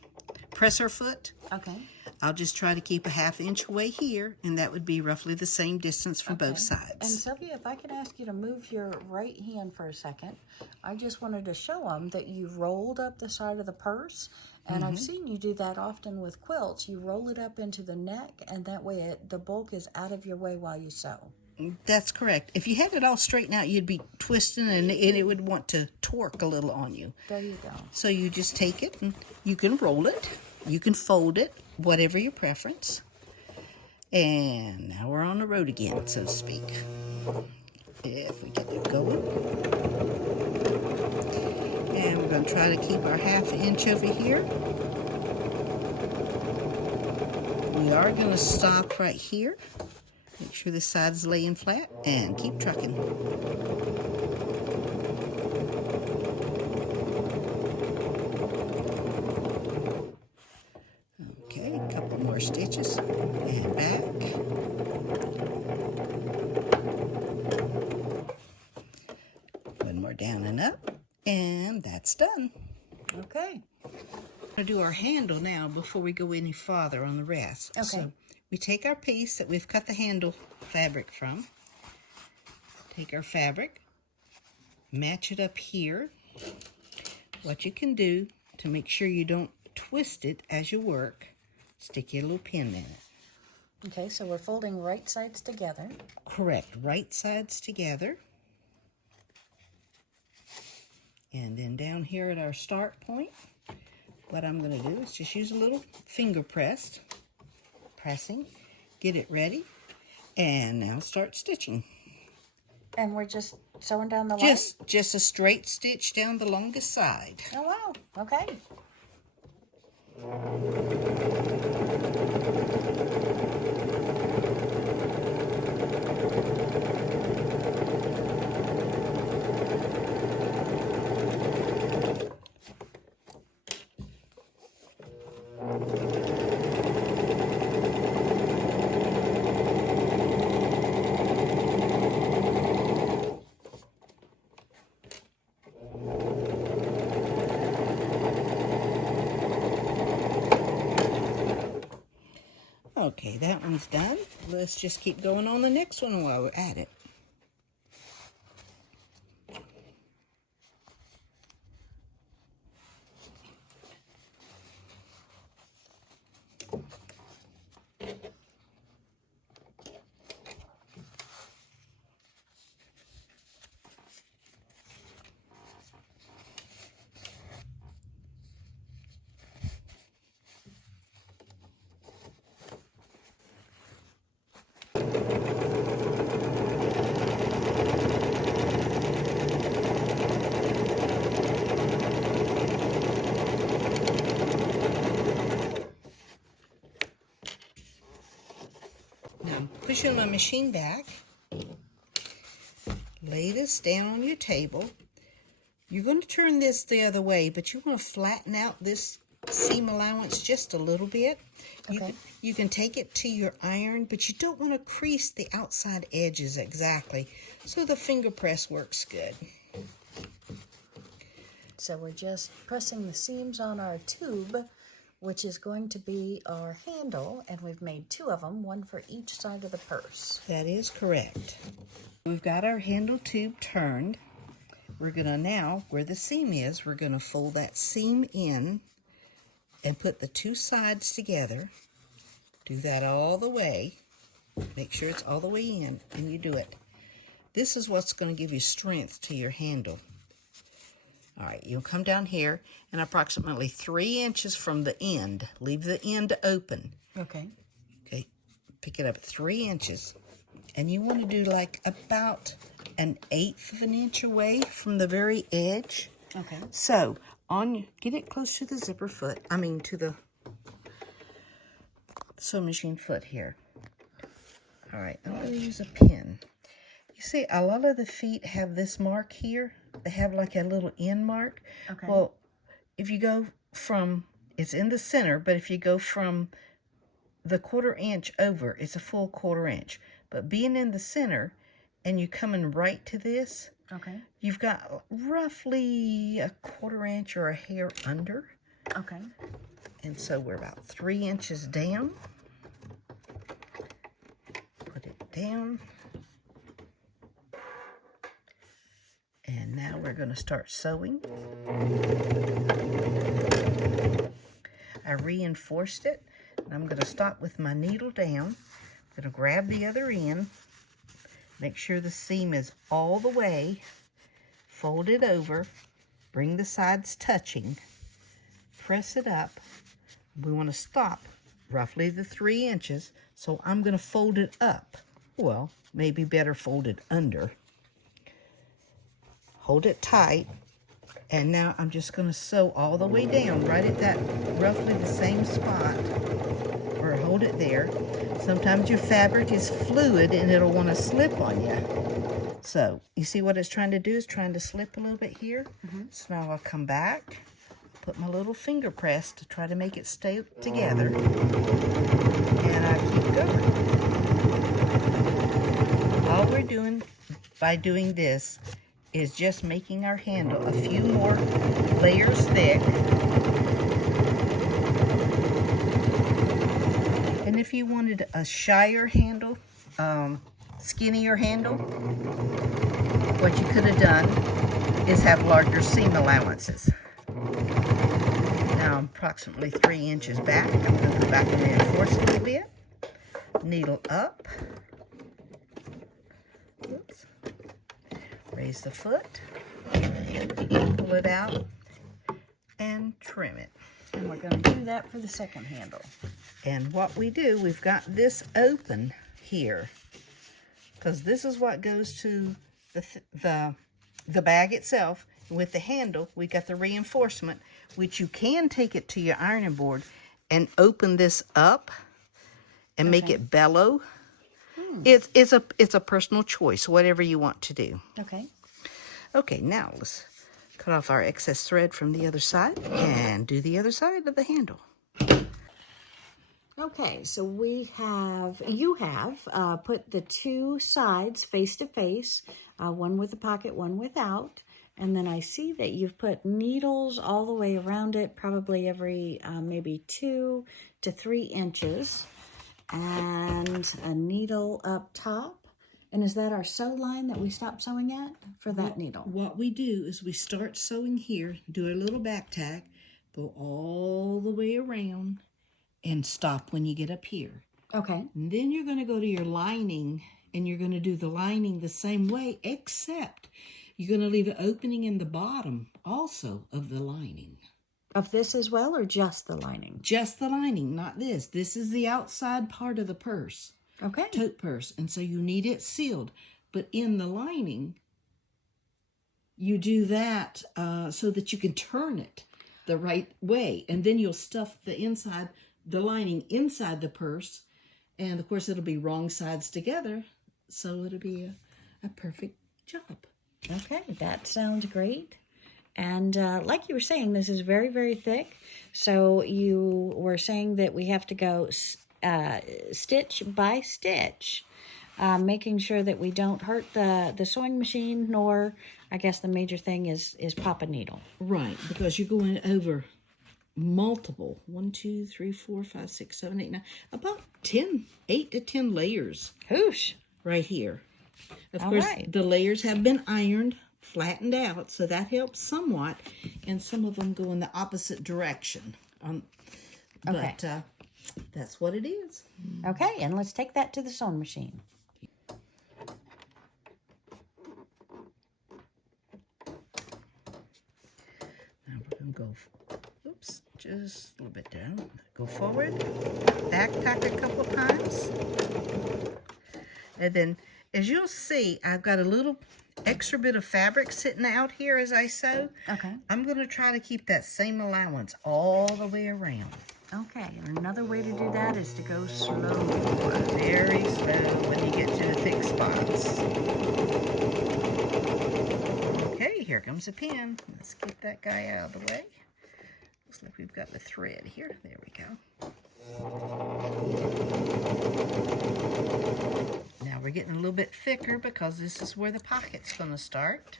presser foot, Okay. I'll just try to keep a ½ inch away here, and that would be roughly the same distance from both sides. And Sylvia, if I could ask you to move your right hand for a second, I just wanted to show them that you rolled up the side of the purse, and I've seen you do that often with quilts. You roll it up into the neck, and that way the bulk is out of your way while you sew. That's correct. If you had it all straightened out, you'd be twisting, and it would want to torque a little on you. There you go. So you just take it, and you can roll it, you can fold it, whatever your preference. And now we're on the road again, so to speak. If we get it going. And we're going to try to keep our ½ inch over here. We are going to stop right here. Make sure this side is laying flat and keep trucking. Okay, a couple more stitches and back. One more down and up, and that's done. Okay. We're going to do our handle now before we go any farther on the rest. Okay. So we take our piece that we've cut the handle fabric from, take our fabric, match it up here. What you can do to make sure you don't twist it as you work, stick your little pin in it. Okay, so we're folding right sides together. Correct, right sides together. And then down here at our start point, what I'm going to do is just use a little finger pressing, get it ready, and now start stitching. And we're just sewing down the line? Just a straight stitch down the longest side. Oh, wow. Okay. Okay, that one's done. Let's just keep going on the next one while we're at it. Pushing my machine back, lay this down on your table. You're going to turn this the other way, but you want to flatten out this seam allowance just a little bit. Okay. You can take it to your iron, but you don't want to crease the outside edges exactly, so the finger press works good. So we're just pressing the seams on our tube, which is going to be our handle, and we've made 2 of them, one for each side of the purse. That is correct. We've got our handle tube turned. We're going to now, where the seam is, we're going to fold that seam in and put the 2 sides together. Do that all the way. Make sure it's all the way in, and you do it. This is what's going to give you strength to your handle. All right, you'll come down here, and approximately 3 inches from the end. Leave the end open. Okay. Okay, pick it up at 3 inches. And you want to do like about 1/8 of an inch away from the very edge. Okay. So, get it close to the zipper foot. To the sewing machine foot here. All right, I'm going to use a pin. You see, a lot of the feet have this mark here. They have like a little end mark. Okay. Well, if you go from, it's in the center, but if you go from the 1/4 inch over, it's a full 1/4 inch. But being in the center, and you coming right to this, Okay. you've got roughly a 1/4 inch or a hair under. Okay. And so we're about 3 inches down. Put it down. And now we're going to start sewing. I reinforced it. And I'm going to stop with my needle down. I'm going to grab the other end. Make sure the seam is all the way. Fold it over. Bring the sides touching. Press it up. We want to stop roughly the 3 inches. So I'm going to fold it up. Well, maybe better fold it under. Hold it tight, and now I'm just going to sew all the way down, right at that roughly the same spot, or hold it there. Sometimes your fabric is fluid and it'll want to slip on you. So, you see what it's trying to do? It's trying to slip a little bit here. So now I'll come back, put my little finger press to try to make it stay together, and I keep going. All we're doing by doing this is just making our handle a few more layers thick. And if you wanted a shyer handle, skinnier handle, what you could have done is have larger seam allowances. Now I'm approximately 3 inches back. I'm going to go back and reinforce a little bit. Needle up. Oops. Raise the foot, pull it out, and trim it. And we're going to do that for the second handle. And what we do, we've got this open here, because this is what goes to the bag itself. With the handle, we got the reinforcement, which you can take it to your ironing board and open this up and make it bellow. It's a personal choice, whatever you want to do. Okay. Okay, now let's cut off our excess thread from the other side and do the other side of the handle. Okay, so you have put the 2 sides face to face, one with a pocket, one without. And then I see that you've put needles all the way around it, probably every maybe 2 to 3 inches. And a needle up top. And is that our sew line that we stopped sewing at for that needle? What we do is we start sewing here, do a little back tack, go all the way around, and stop when you get up here. Okay. And then you're going to go to your lining, and you're going to do the lining the same way, except you're going to leave an opening in the bottom also of the lining. Of this as well, or just the lining? Just the lining, not this. This is the outside part of the purse. Okay. Tote purse, and so you need it sealed. But in the lining, you do that so that you can turn it the right way, and then you'll stuff the lining inside the purse, and of course it'll be wrong sides together, so it'll be a perfect job. Okay, that sounds great. And like you were saying, this is very, very thick. So you were saying that we have to go stitch by stitch, making sure that we don't hurt the sewing machine, nor, I guess the major thing is pop a needle. Right, because you're going over multiple, 1, 2, 3, 4, 5, 6, 7, 8, 9, about 8 to 10 layers. Whoosh! Right here. Of All course, right. the layers have been ironed, flattened out, so that helps somewhat, and some of them go in the opposite direction. Okay. But That's what it is. Okay, and let's take that to the sewing machine. Now we're going to go, oops, just a little bit down. Go forward, back tack a couple times. And then, as you'll see, I've got a little extra bit of fabric sitting out here as I sew. Okay. I'm going to try to keep that same allowance all the way around. Okay, and another way to do that is to go slow. Very slow when you get to the thick spots. Okay, here comes the pin. Let's get that guy out of the way. Looks like we've got the thread here. There we go. Now we're getting a little bit thicker because this is where the pocket's going to start.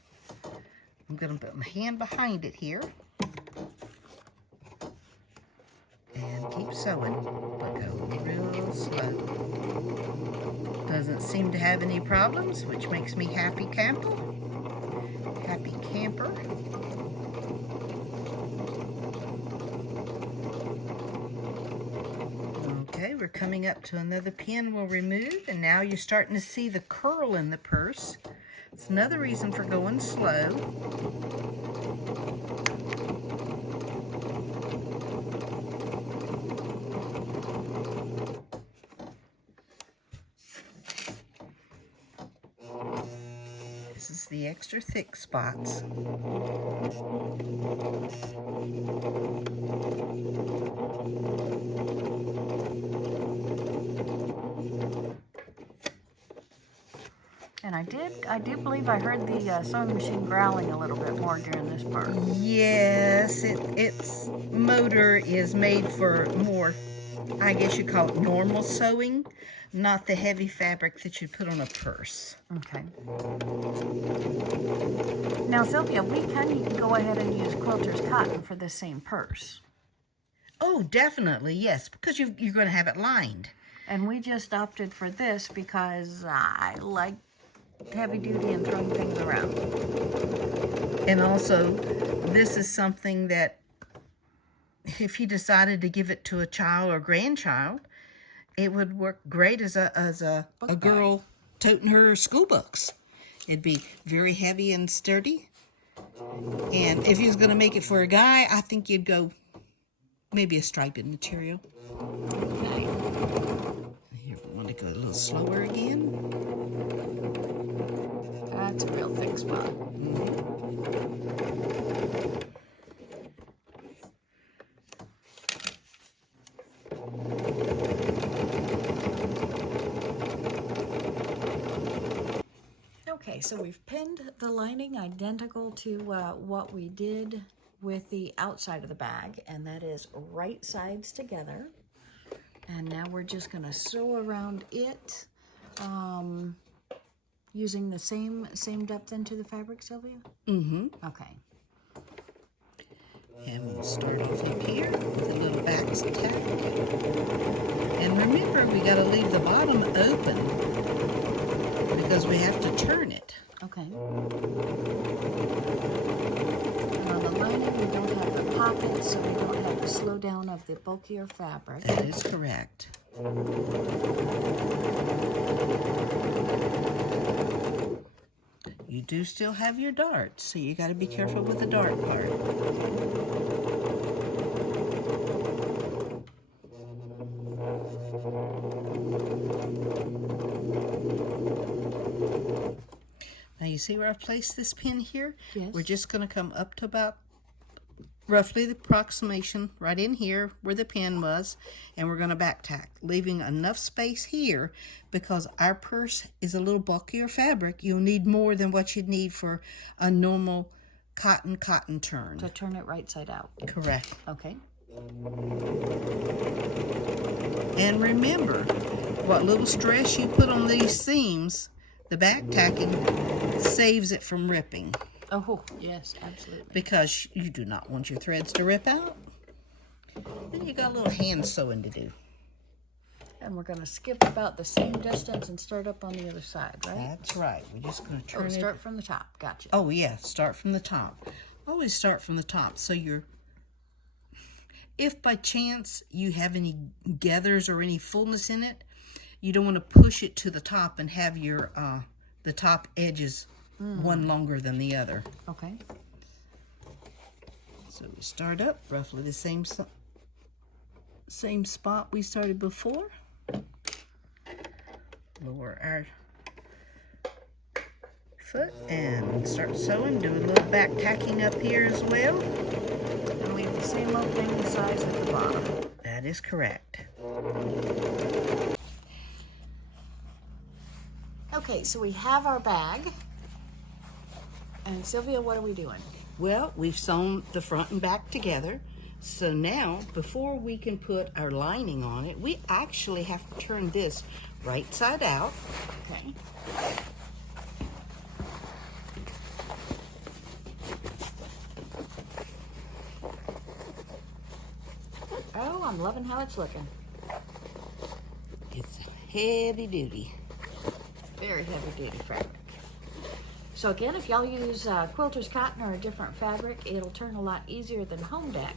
I'm going to put my hand behind it here. And keep sewing, but go real slow. Doesn't seem to have any problems, which makes me happy camper. Happy camper. Okay, we're coming up to another pin we'll remove, and now you're starting to see the curl in the purse. It's another reason for going slow. This is the extra thick spots. And I did believe I heard the sewing machine growling a little bit more during this part. Yes, its motor is made for more, I guess you call it normal sewing, not the heavy fabric that you put on a purse. Okay. Now, Sylvia, we can go ahead and use quilter's cotton for this same purse. Oh, definitely, yes, because you're going to have it lined. And we just opted for this because I like heavy duty and throwing things around. And also, this is something that if you decided to give it to a child or grandchild, it would work great as a girl toting her school books. It'd be very heavy and sturdy. And if you was going to make it for a guy, I think you'd go maybe a striped material. Okay. Here, we want to go a little slower again. That's a real thick spot. Okay, so we've pinned the lining identical to what we did with the outside of the bag, and that is right sides together. And now we're just going to sew around it using the same depth into the fabric, Sylvia? Mm-hmm. Okay. And we'll start off up here with a little back tack. And remember, we got to leave the bottom open because we have to turn it. Okay. And on the lining, we don't have the pockets, so we don't have the slow down of the bulkier fabric. That is correct. You do still have your darts, so you got to be careful with the dart part. Now you see where I've placed this pin here? Yes. We're just going to come up to about roughly the approximation right in here where the pin was, and we're going to back tack, leaving enough space here because our purse is a little bulkier fabric. You'll need more than what you'd need for a normal cotton turn. To turn it right side out. Correct. Okay. And remember, what little stress you put on these seams, the back tacking saves it from ripping. Oh, yes, absolutely. Because you do not want your threads to rip out. Then you got a little hand sewing to do. And we're going to skip about the same distance and start up on the other side, right? That's right. We're just going to turn it. Start from the top. Gotcha. Oh, yeah. Start from the top. Always start from the top. So if by chance you have any gathers or any fullness in it, you don't want to push it to the top and have your the top edges one longer than the other. Okay. So we start up roughly the same spot we started before. Lower our foot and start sewing. Do a little back tacking up here as well. And leave the same opening size at the bottom. That is correct. Okay, so we have our bag. And Sylvia, what are we doing? Well, we've sewn the front and back together. So now, before we can put our lining on it, we actually have to turn this right side out. Okay. Oh, I'm loving how it's looking. It's heavy duty. Very heavy duty fabric. So again, if y'all use quilter's cotton or a different fabric, it'll turn a lot easier than home deck.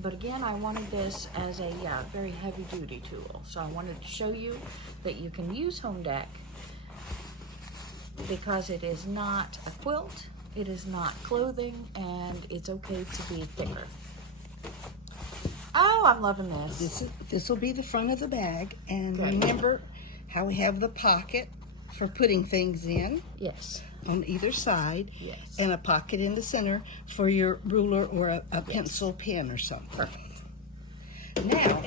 But again, I wanted this as a very heavy duty tool. So I wanted to show you that you can use home deck because it is not a quilt, it is not clothing, and it's okay to be thicker. Oh, I'm loving this. This will be the front of the bag. And Great. remember how we have the pocket for putting things in Yes. on either side. Yes. And a pocket in the center for your ruler or a pencil pen or something. Perfect. Now,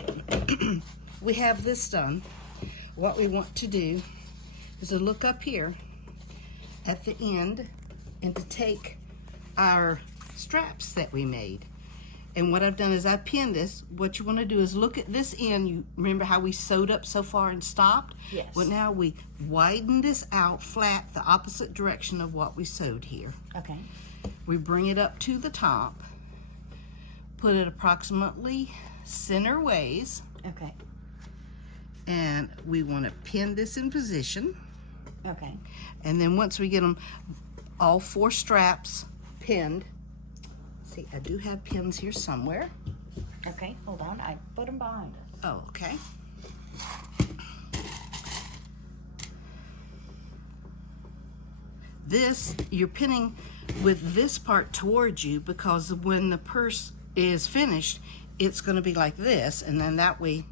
we have this done. What we want to do is to look up here at the end and to take our straps that we made. And what I've done is I've pinned this. What you want to do is look at this end. You remember how we sewed up so far and stopped? Yes. Well, now we widen this out flat the opposite direction of what we sewed here. Okay. We bring it up to the top, put it approximately center ways, Okay. and we want to pin this in position. Okay. And then once we get them all 4 straps pinned, see, I do have pins here somewhere. Okay. Hold on. I put them behind us. Oh, okay. This, you're pinning with this part towards you because when the purse is finished, it's going to be like this, and then that way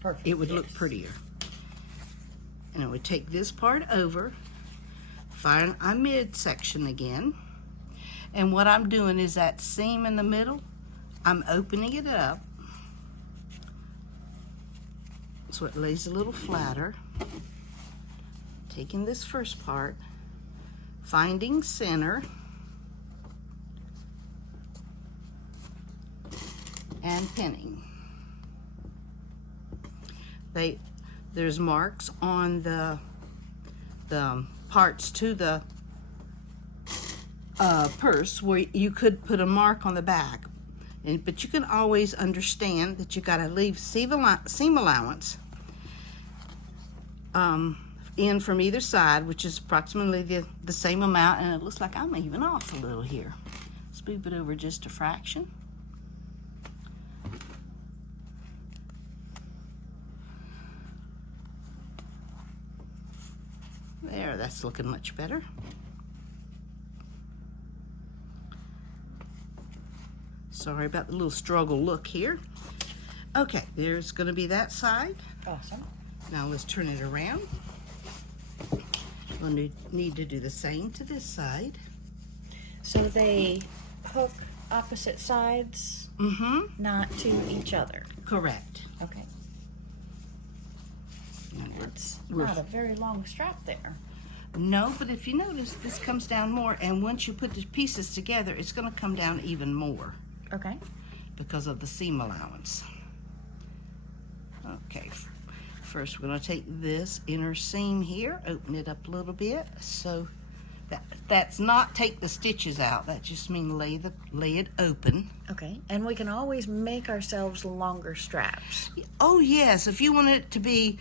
Perfect. it would look prettier. And I would take this part over, find our midsection again, and what I'm doing is that seam in the middle, I'm opening it up so it lays a little flatter. Taking this first part, finding center, and pinning. There's marks on the parts to the purse where you could put a mark on the back, but you can always understand that you got to leave seam allowance in from either side, which is approximately the same amount, and it looks like I'm even off a little here. Let's move it over just a fraction. There, that's looking much better. Sorry about the little struggle look here. Okay, there's going to be that side. Awesome. Now let's turn it around. We'll need to do the same to this side. So they hook opposite sides, not to each other. Correct. Okay. And It's not a very long strap there. No, but if you notice, this comes down more, and once you put the pieces together, it's going to come down even more Okay. because of the seam allowance. Okay, first we're going to take this inner seam here, open it up a little bit, so that's not take the stitches out, that just means lay it open. Okay. And we can always make ourselves longer straps. Oh yes, if you want it to be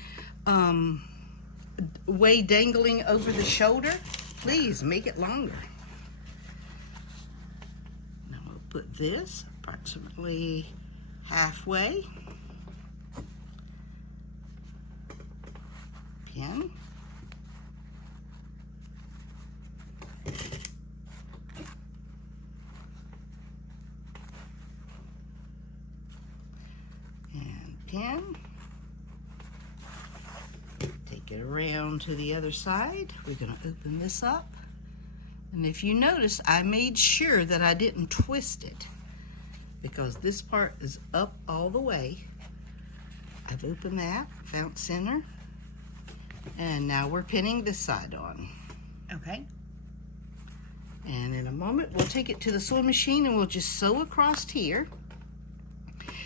way dangling over the shoulder, please make it longer. Now we'll put this approximately halfway, pin, and pin. Take it around to the other side. We're going to open this up. And if you notice, I made sure that I didn't twist it because this part is up all the way. I've opened that, found center, and now we're pinning this side on. Okay. And in a moment, we'll take it to the sewing machine and we'll just sew across here.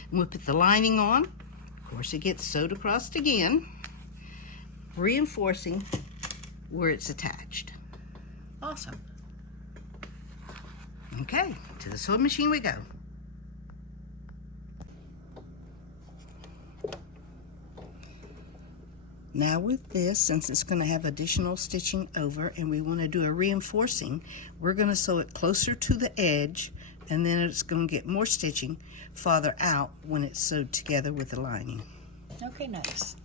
And we'll put the lining on. Of course, it gets sewed across again, reinforcing where it's attached. Awesome. Okay, to the sewing machine we go. Now with this, since it's going to have additional stitching over and we want to do a reinforcing, we're going to sew it closer to the edge, and then it's going to get more stitching farther out when it's sewed together with the lining. Okay, nice.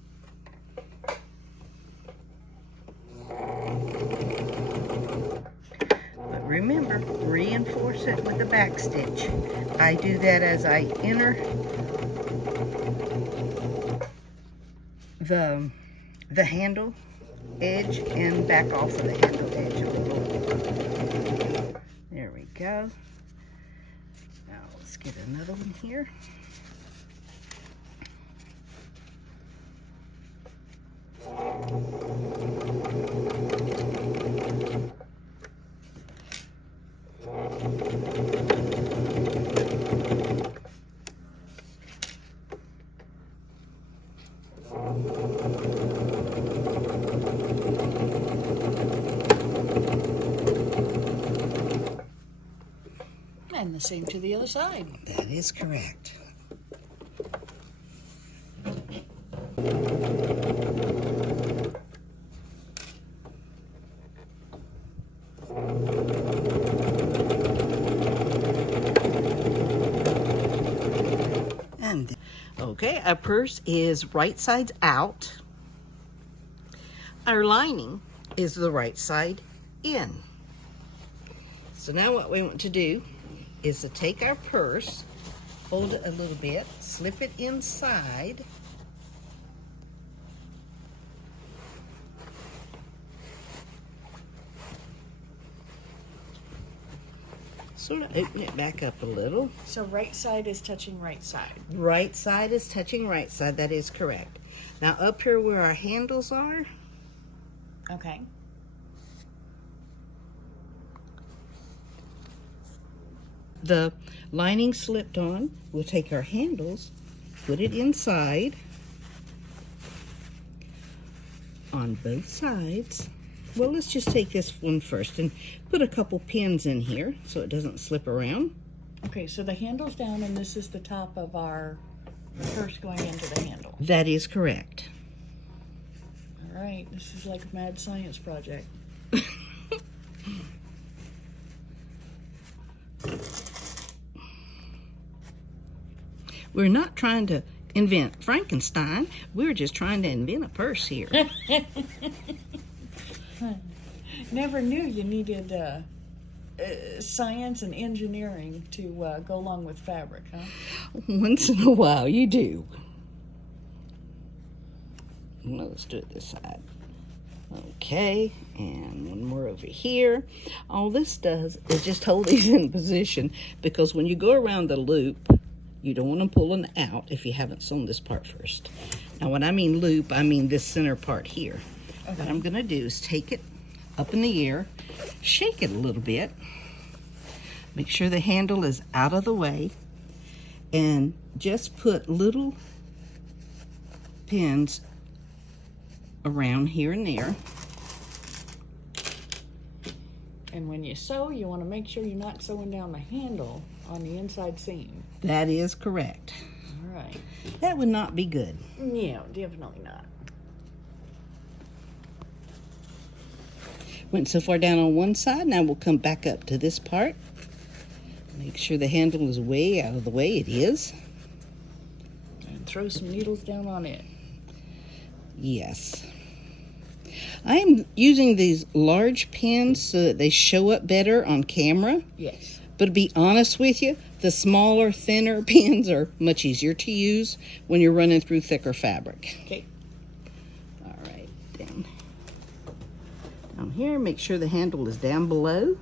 But remember, reinforce it with a back stitch. I do that as I enter the handle edge and back off of the handle edge a little. There we go. Now let's get another one here. And the same to the other side. That is correct. And okay, our purse is right sides out. Our lining is the right side in. So now what we want to do is to take our purse, fold it a little bit, slip it inside, sort of open it back up a little. So right side is touching right side. Right side is touching right side, that is correct. Now up here where our handles are, Okay. the lining slipped on. We'll take our handles, put it inside on both sides. Well, let's just take this one first and put a couple pins in here so it doesn't slip around. Okay, so the handle's down and this is the top of our purse going into the handle. That is correct. All right, this is like a mad science project. We're not trying to invent Frankenstein. We're just trying to invent a purse here. Never knew you needed science and engineering to go along with fabric, huh? Once in a while, you do. Well, let's do it this side. Okay, and one more over here. All this does is just hold these in position, because when you go around the loop, you don't want them pulling out if you haven't sewn this part first. Now, when I mean loop, I mean this center part here. Okay. What I'm going to do is take it up in the air, shake it a little bit, make sure the handle is out of the way, and just put little pins around here and there. And when you sew, you want to make sure you're not sewing down the handle on the inside seam. That is correct. All right. That would not be good. Yeah, definitely not. Went so far down on one side, now we'll come back up to this part. Make sure the handle is way out of the way. It is. and throw some needles down on it. Yes. I'm using these large pins so that they show up better on camera. Yes. But to be honest with you, the smaller, thinner pins are much easier to use when you're running through thicker fabric. Okay. All right, down here, make sure the handle is down below.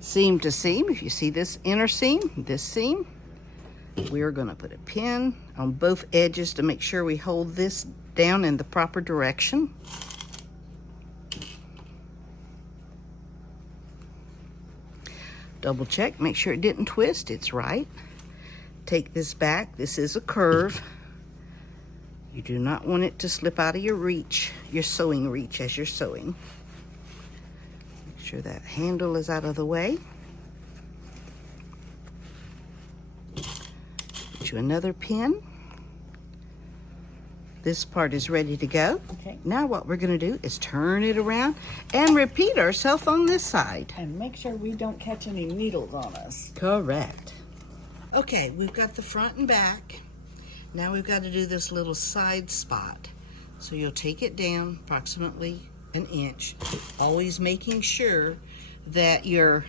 Seam to seam, if you see this inner seam, this seam, we're going to put a pin on both edges to make sure we hold this down in the proper direction. Double check, make sure it didn't twist, it's right. Take this back, this is a curve. You do not want it to slip out of your reach, your sewing reach as you're sewing. Make sure that handle is out of the way. Put you another pin. This part is ready to go. Okay. Now what we're going to do is turn it around and repeat ourselves on this side. And make sure we don't catch any needles on us. Correct. Okay, we've got the front and back. Now we've got to do this little side spot. So you'll take it down approximately an inch, always making sure that your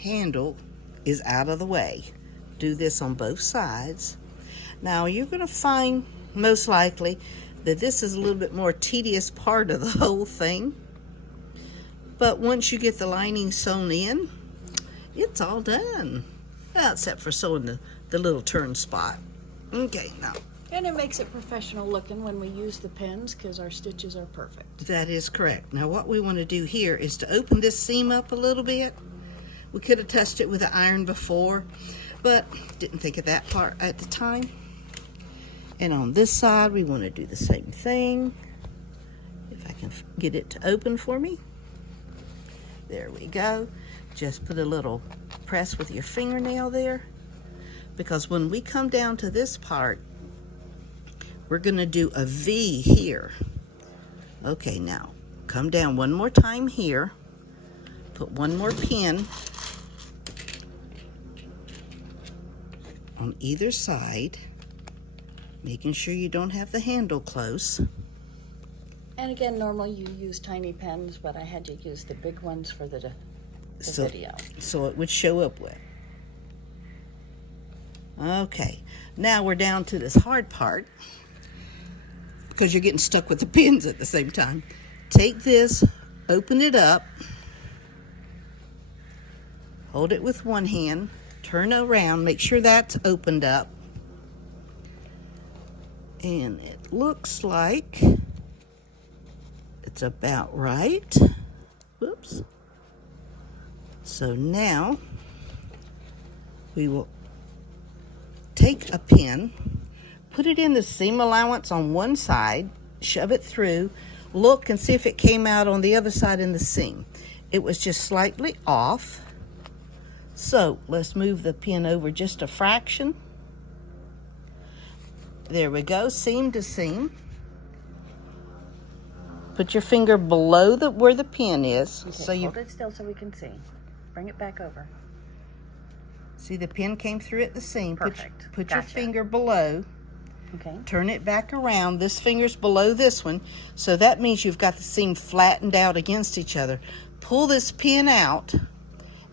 handle is out of the way. Do this on both sides. Now you're going to find most likely that this is a little bit more tedious part of the whole thing, but once you get the lining sewn in, it's all done. Well, except for sewing the little turn spot. Okay, now And it makes it professional looking when we use the pins because our stitches are perfect. that is correct. Now what we want to do here is to open this seam up a little bit. We could have touched it with an iron before, but didn't think of that part at the time. And on this side, we want to do the same thing. If I can get it to open for me. There we go. Just put a little press with your fingernail there. Because when we come down to this part, we're going to do a V here. Okay, now come down one more time here. Put one more pin on either side. Making sure you don't have the handle close. And again, normally you use tiny pens, but I had to use the big ones for the video. So it would show up well. Okay, now we're down to this hard part because you're getting stuck with the pins at the same time. Take this, open it up, hold it with one hand, turn around, make sure that's opened up. And it looks like it's about right. Whoops. So now we will take a pin, put it in the seam allowance on one side, shove it through, look and see if it came out on the other side in the seam. It was just slightly off. So let's move the pin over just a fraction. There we go, seam to seam. Put your finger below where the pin is. Okay, So you hold it still so we can see. Bring it back over. see the pin came through at the seam. Perfect. Put your Gotcha. finger below. Okay. Turn it back around. This finger's below this one. So that means you've got the seam flattened out against each other. Pull this pin out,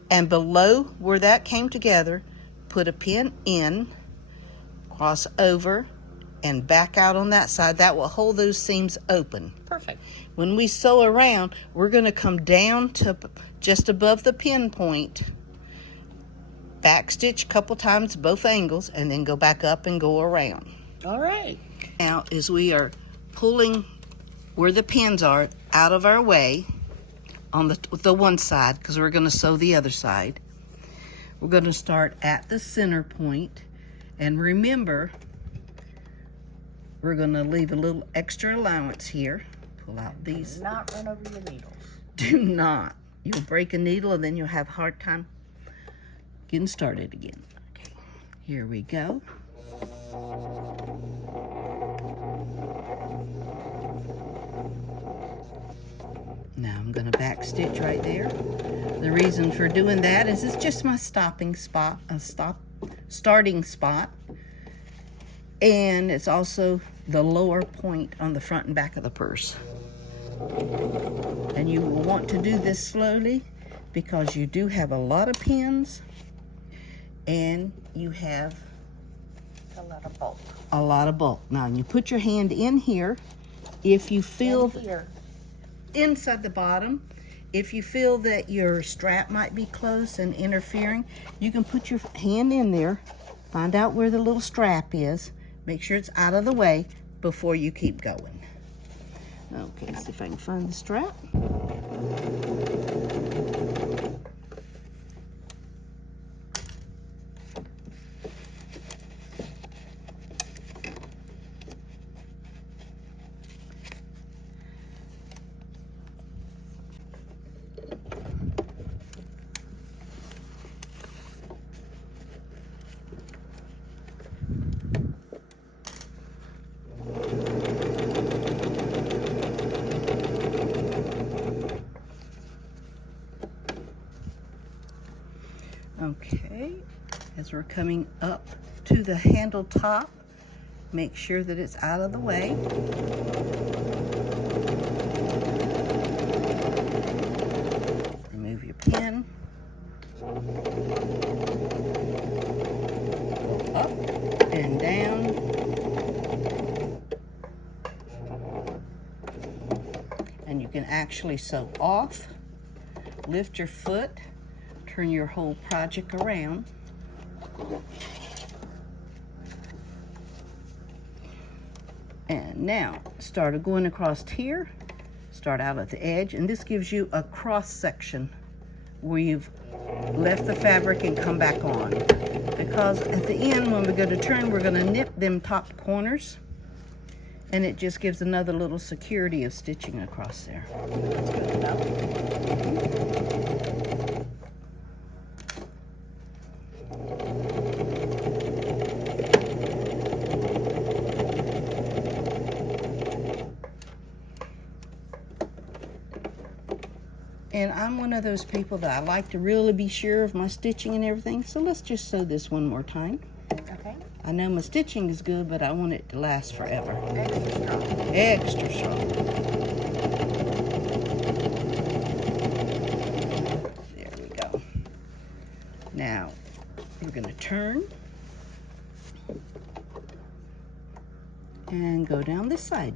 and below where that came together, put a pin in, cross over, and back out on that side. That will hold those seams open. Perfect. When we sew around, we're going to come down to just above the pin point, back stitch a couple times both angles, and then go back up and go around. All right. Now, as we are pulling where the pins are out of our way on the one side, because we're going to sew the other side, we're going to start at the center point, and remember, we're going to leave a little extra allowance here. Pull out these. Do not run over your needles. Do not. You'll break a needle and then you'll have a hard time getting started again. Okay, here we go. Now I'm going to back stitch right there. The reason for doing that is it's just my stopping spot, starting spot. And it's also the lower point on the front and back of the purse. And you will want to do this slowly because you do have a lot of pins and you have A lot of bulk. a lot of bulk. Now you put your hand in here. If you feel Here. inside the bottom, if you feel that your strap might be close and interfering, you can put your hand in there, find out where the little strap is, make sure it's out of the way before you keep going. Okay, see if I can find the strap. Okay, as we're coming up to the handle top, make sure that it's out of the way. Remove your pin. Up and down. And you can actually sew off, lift your foot, turn your whole project around. And now start going across here, start out at the edge, and this gives you a cross section where you've left the fabric and come back on. Because at the end when we go to turn, we're going to nip them top corners, and it just gives another little security of stitching across there. That's good enough. And I'm one of those people that I like to really be sure of my stitching and everything, so let's just sew this one more time. Okay. I know my stitching is good, but I want it to last forever. Extra strong. Extra strong. There we go. Now, we're going to turn and go down this side.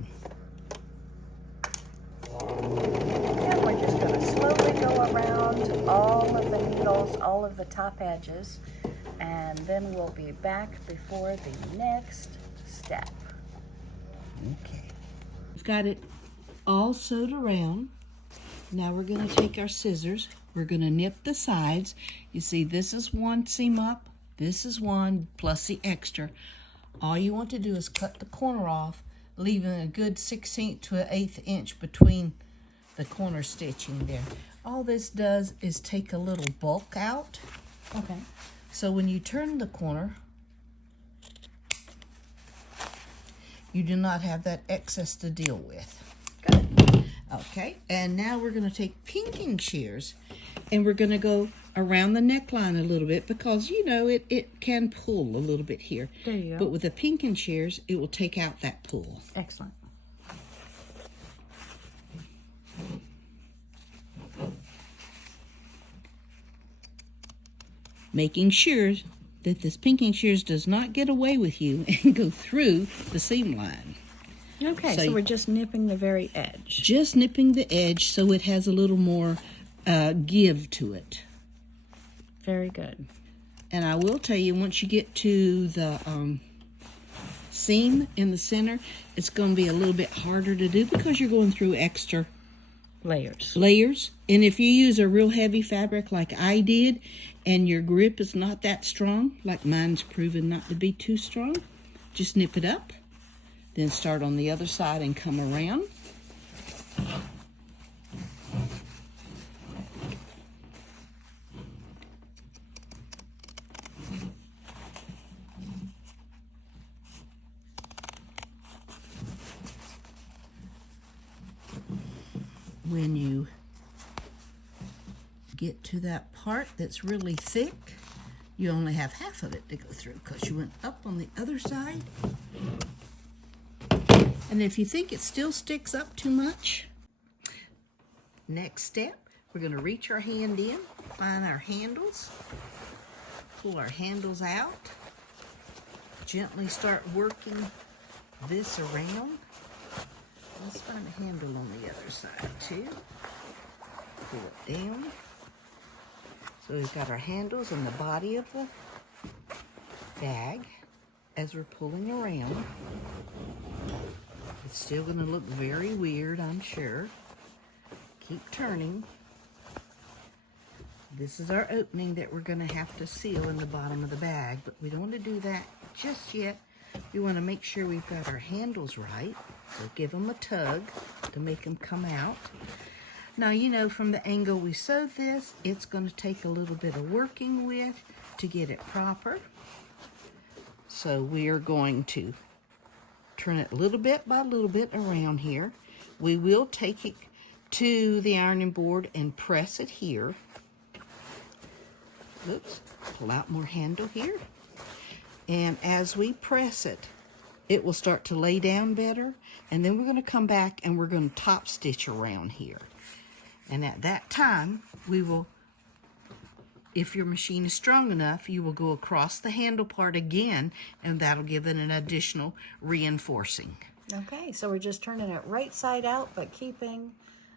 And we're just going to slowly go around all of the needles, all of the top edges, and then we'll be back before the next step. Okay. We've got it all sewed around. Now we're going to take our scissors. We're going to nip the sides. You see, this is one seam up. This is one plus the extra. All you want to do is cut the corner off, leaving a good 1/16 to an 1/8 inch between the corner stitching there. All this does is take a little bulk out. Okay. So when you turn the corner, you do not have that excess to deal with. Good. Okay, and now we're going to take pinking shears and we're going to go around the neckline a little bit because, you know, it can pull a little bit here. There you go. But with the pinking shears, it will take out that pull. Excellent. Making sure that this pinking shears does not get away with you and go through the seam line. Okay, so we're just nipping the very edge. Just nipping the edge so it has a little more give to it. Very good. And I will tell you, once you get to the seam in the center, it's going to be a little bit harder to do because you're going through extra Layers. And if you use a real heavy fabric like I did, and your grip is not that strong, like mine's proven not to be too strong, just nip it up. Then start on the other side and come around. When you get to that part that's really thick, you only have half of it to go through because you went up on the other side. And if you think it still sticks up too much, next step, we're going to reach our hand in, find our handles, pull our handles out, gently start working this around. Let's find a handle on the other side too. Pull it down. So we've got our handles on the body of the bag as we're pulling around. It's still going to look very weird, I'm sure. Keep turning. This is our opening that we're going to have to seal in the bottom of the bag, but we don't want to do that just yet. We want to make sure we've got our handles right. So give them a tug to make them come out. Now, you know, from the angle we sewed this, it's going to take a little bit of working with to get it proper. So we are going to turn it little bit by little bit around here. We will take it to the ironing board and press it here. Oops, pull out more handle here. And as we press it, it will start to lay down better. And then we're going to come back and we're going to top stitch around here. And at that time, we will, if your machine is strong enough, you will go across the handle part again, and that'll give it an additional reinforcing. Okay, so we're just turning it right side out, but keeping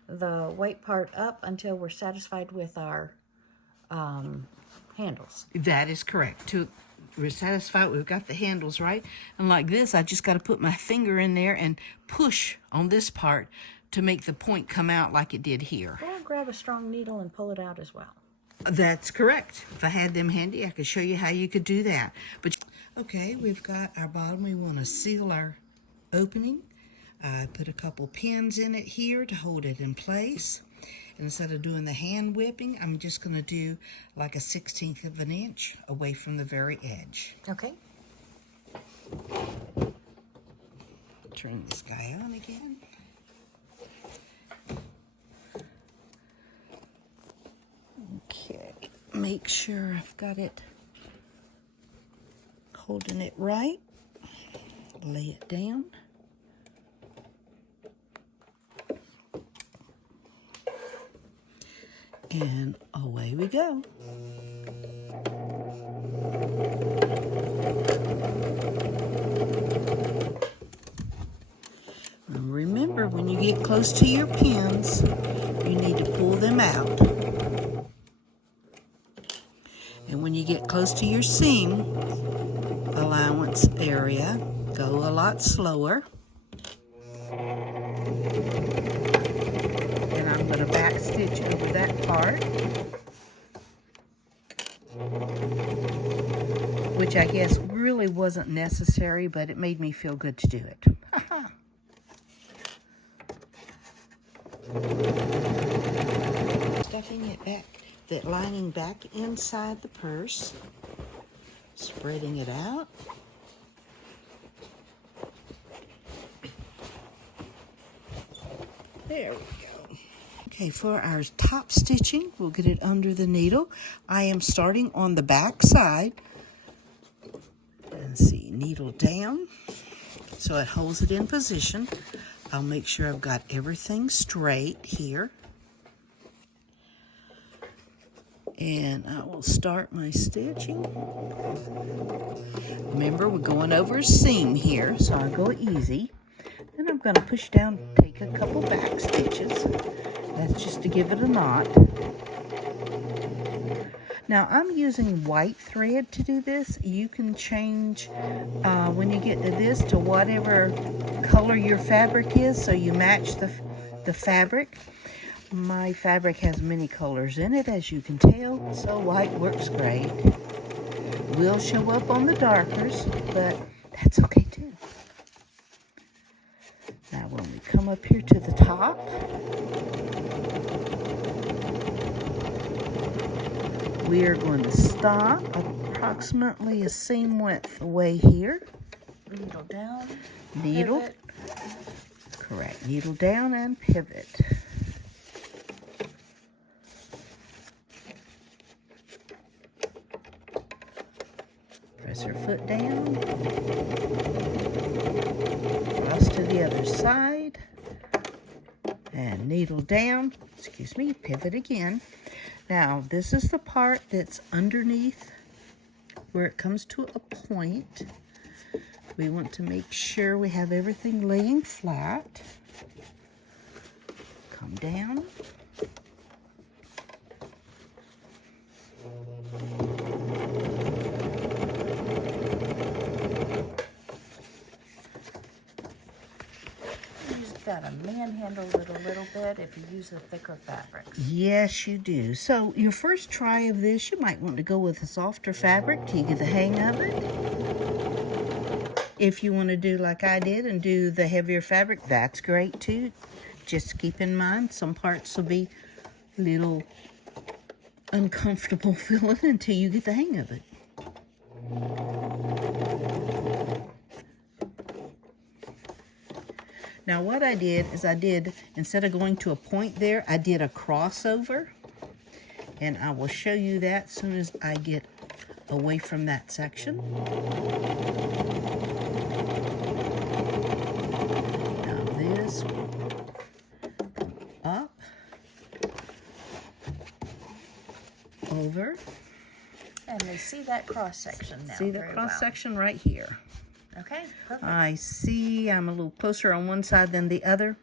the white part up until we're satisfied with our handles. That is correct. We're satisfied we've got the handles right. And like this, I just got to put my finger in there and push on this part to make the point come out like it did here. Or grab a strong needle and pull it out as well. That's correct. If I had them handy, I could show you how you could do that. But okay, we've got our bottom. We want to seal our opening. I put a couple pins in it here to hold it in place. And instead of doing the hand whipping, I'm just going to do like a 1/16 of an inch away from the very edge. Okay. Turn this guy on again. Okay, make sure I've got it, holding it right. Lay it down. And away we go. Remember, when you get close to your pins, you need to pull them out. And when you get close to your seam allowance area, go a lot slower. And I'm going to back stitch over that part, which I guess really wasn't necessary, but it made me feel good to do it. Stuffing it back, that lining back inside the purse, spreading it out. There we go. Okay, for our top stitching, we'll get it under the needle. I am starting on the back side. And see, needle down, so it holds it in position. I'll make sure I've got everything straight here. And I will start my stitching. Remember, we're going over a seam here, so I'll go easy. Then I'm going to push down, take a couple back stitches. That's just to give it a knot. Now, I'm using white thread to do this. You can change, when you get to this, to whatever color your fabric is, so you match the fabric. My fabric has many colors in it, as you can tell, so white works great. Will show up on the darkers, but that's okay too. Now when we come up here to the top, we are going to stop approximately a seam width away here. Needle down. Needle. Pivot. Correct. Needle down and pivot. other side. And needle down, excuse me, pivot again. Now, this is the part that's underneath where it comes to a point. We want to make sure we have everything laying flat. Come down. Gotta manhandle it a little bit if you use the thicker fabrics. Yes, you do. So your first try of this, you might want to go with a softer fabric till you get the hang of it. If you want to do like I did and do the heavier fabric, that's great too. Just keep in mind some parts will be a little uncomfortable feeling until you get the hang of it. Now what I did is instead of going to a point there, I did a crossover. And I will show you that as soon as I get away from that section. Now this, up, over. And we see that cross section now. See the very cross well. section right here. Okay, perfect. I see I'm a little closer on one side than the other,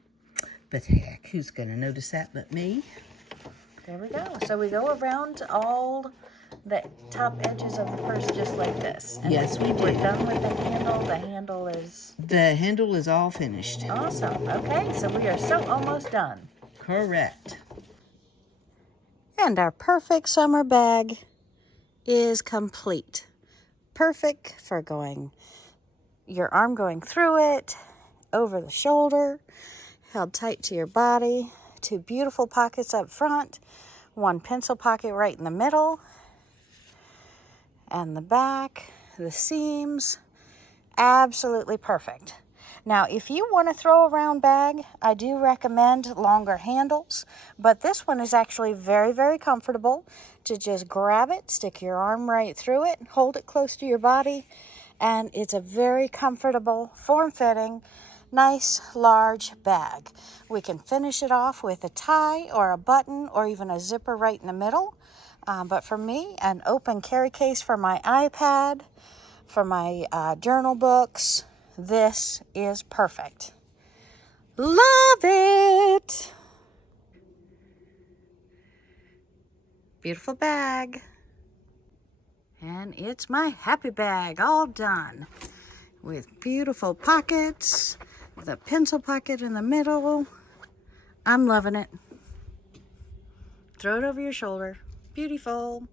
but heck, who's going to notice that but me? There we go. So we go around all the top edges of the purse just like this. And Yes, we we're do. done with the handle. The handle is The handle is all finished. awesome. Okay, so we are so almost done. Correct. And our perfect summer bag is complete. Perfect for your arm going through it, over the shoulder, held tight to your body, 2 beautiful pockets up front, 1 pencil pocket right in the middle, and the back, the seams, absolutely perfect. Now, if you want a throw around bag, I do recommend longer handles, but this one is actually very, very comfortable to just grab it, stick your arm right through it, hold it close to your body, and it's a very comfortable, form-fitting, nice, large bag. We can finish it off with a tie or a button or even a zipper right in the middle. But for me, an open carry case for my iPad, for my journal books, this is perfect. Love it! Beautiful bag. And it's my happy bag all done. With beautiful pockets, with a pencil pocket in the middle. I'm loving it. Throw it over your shoulder. Beautiful.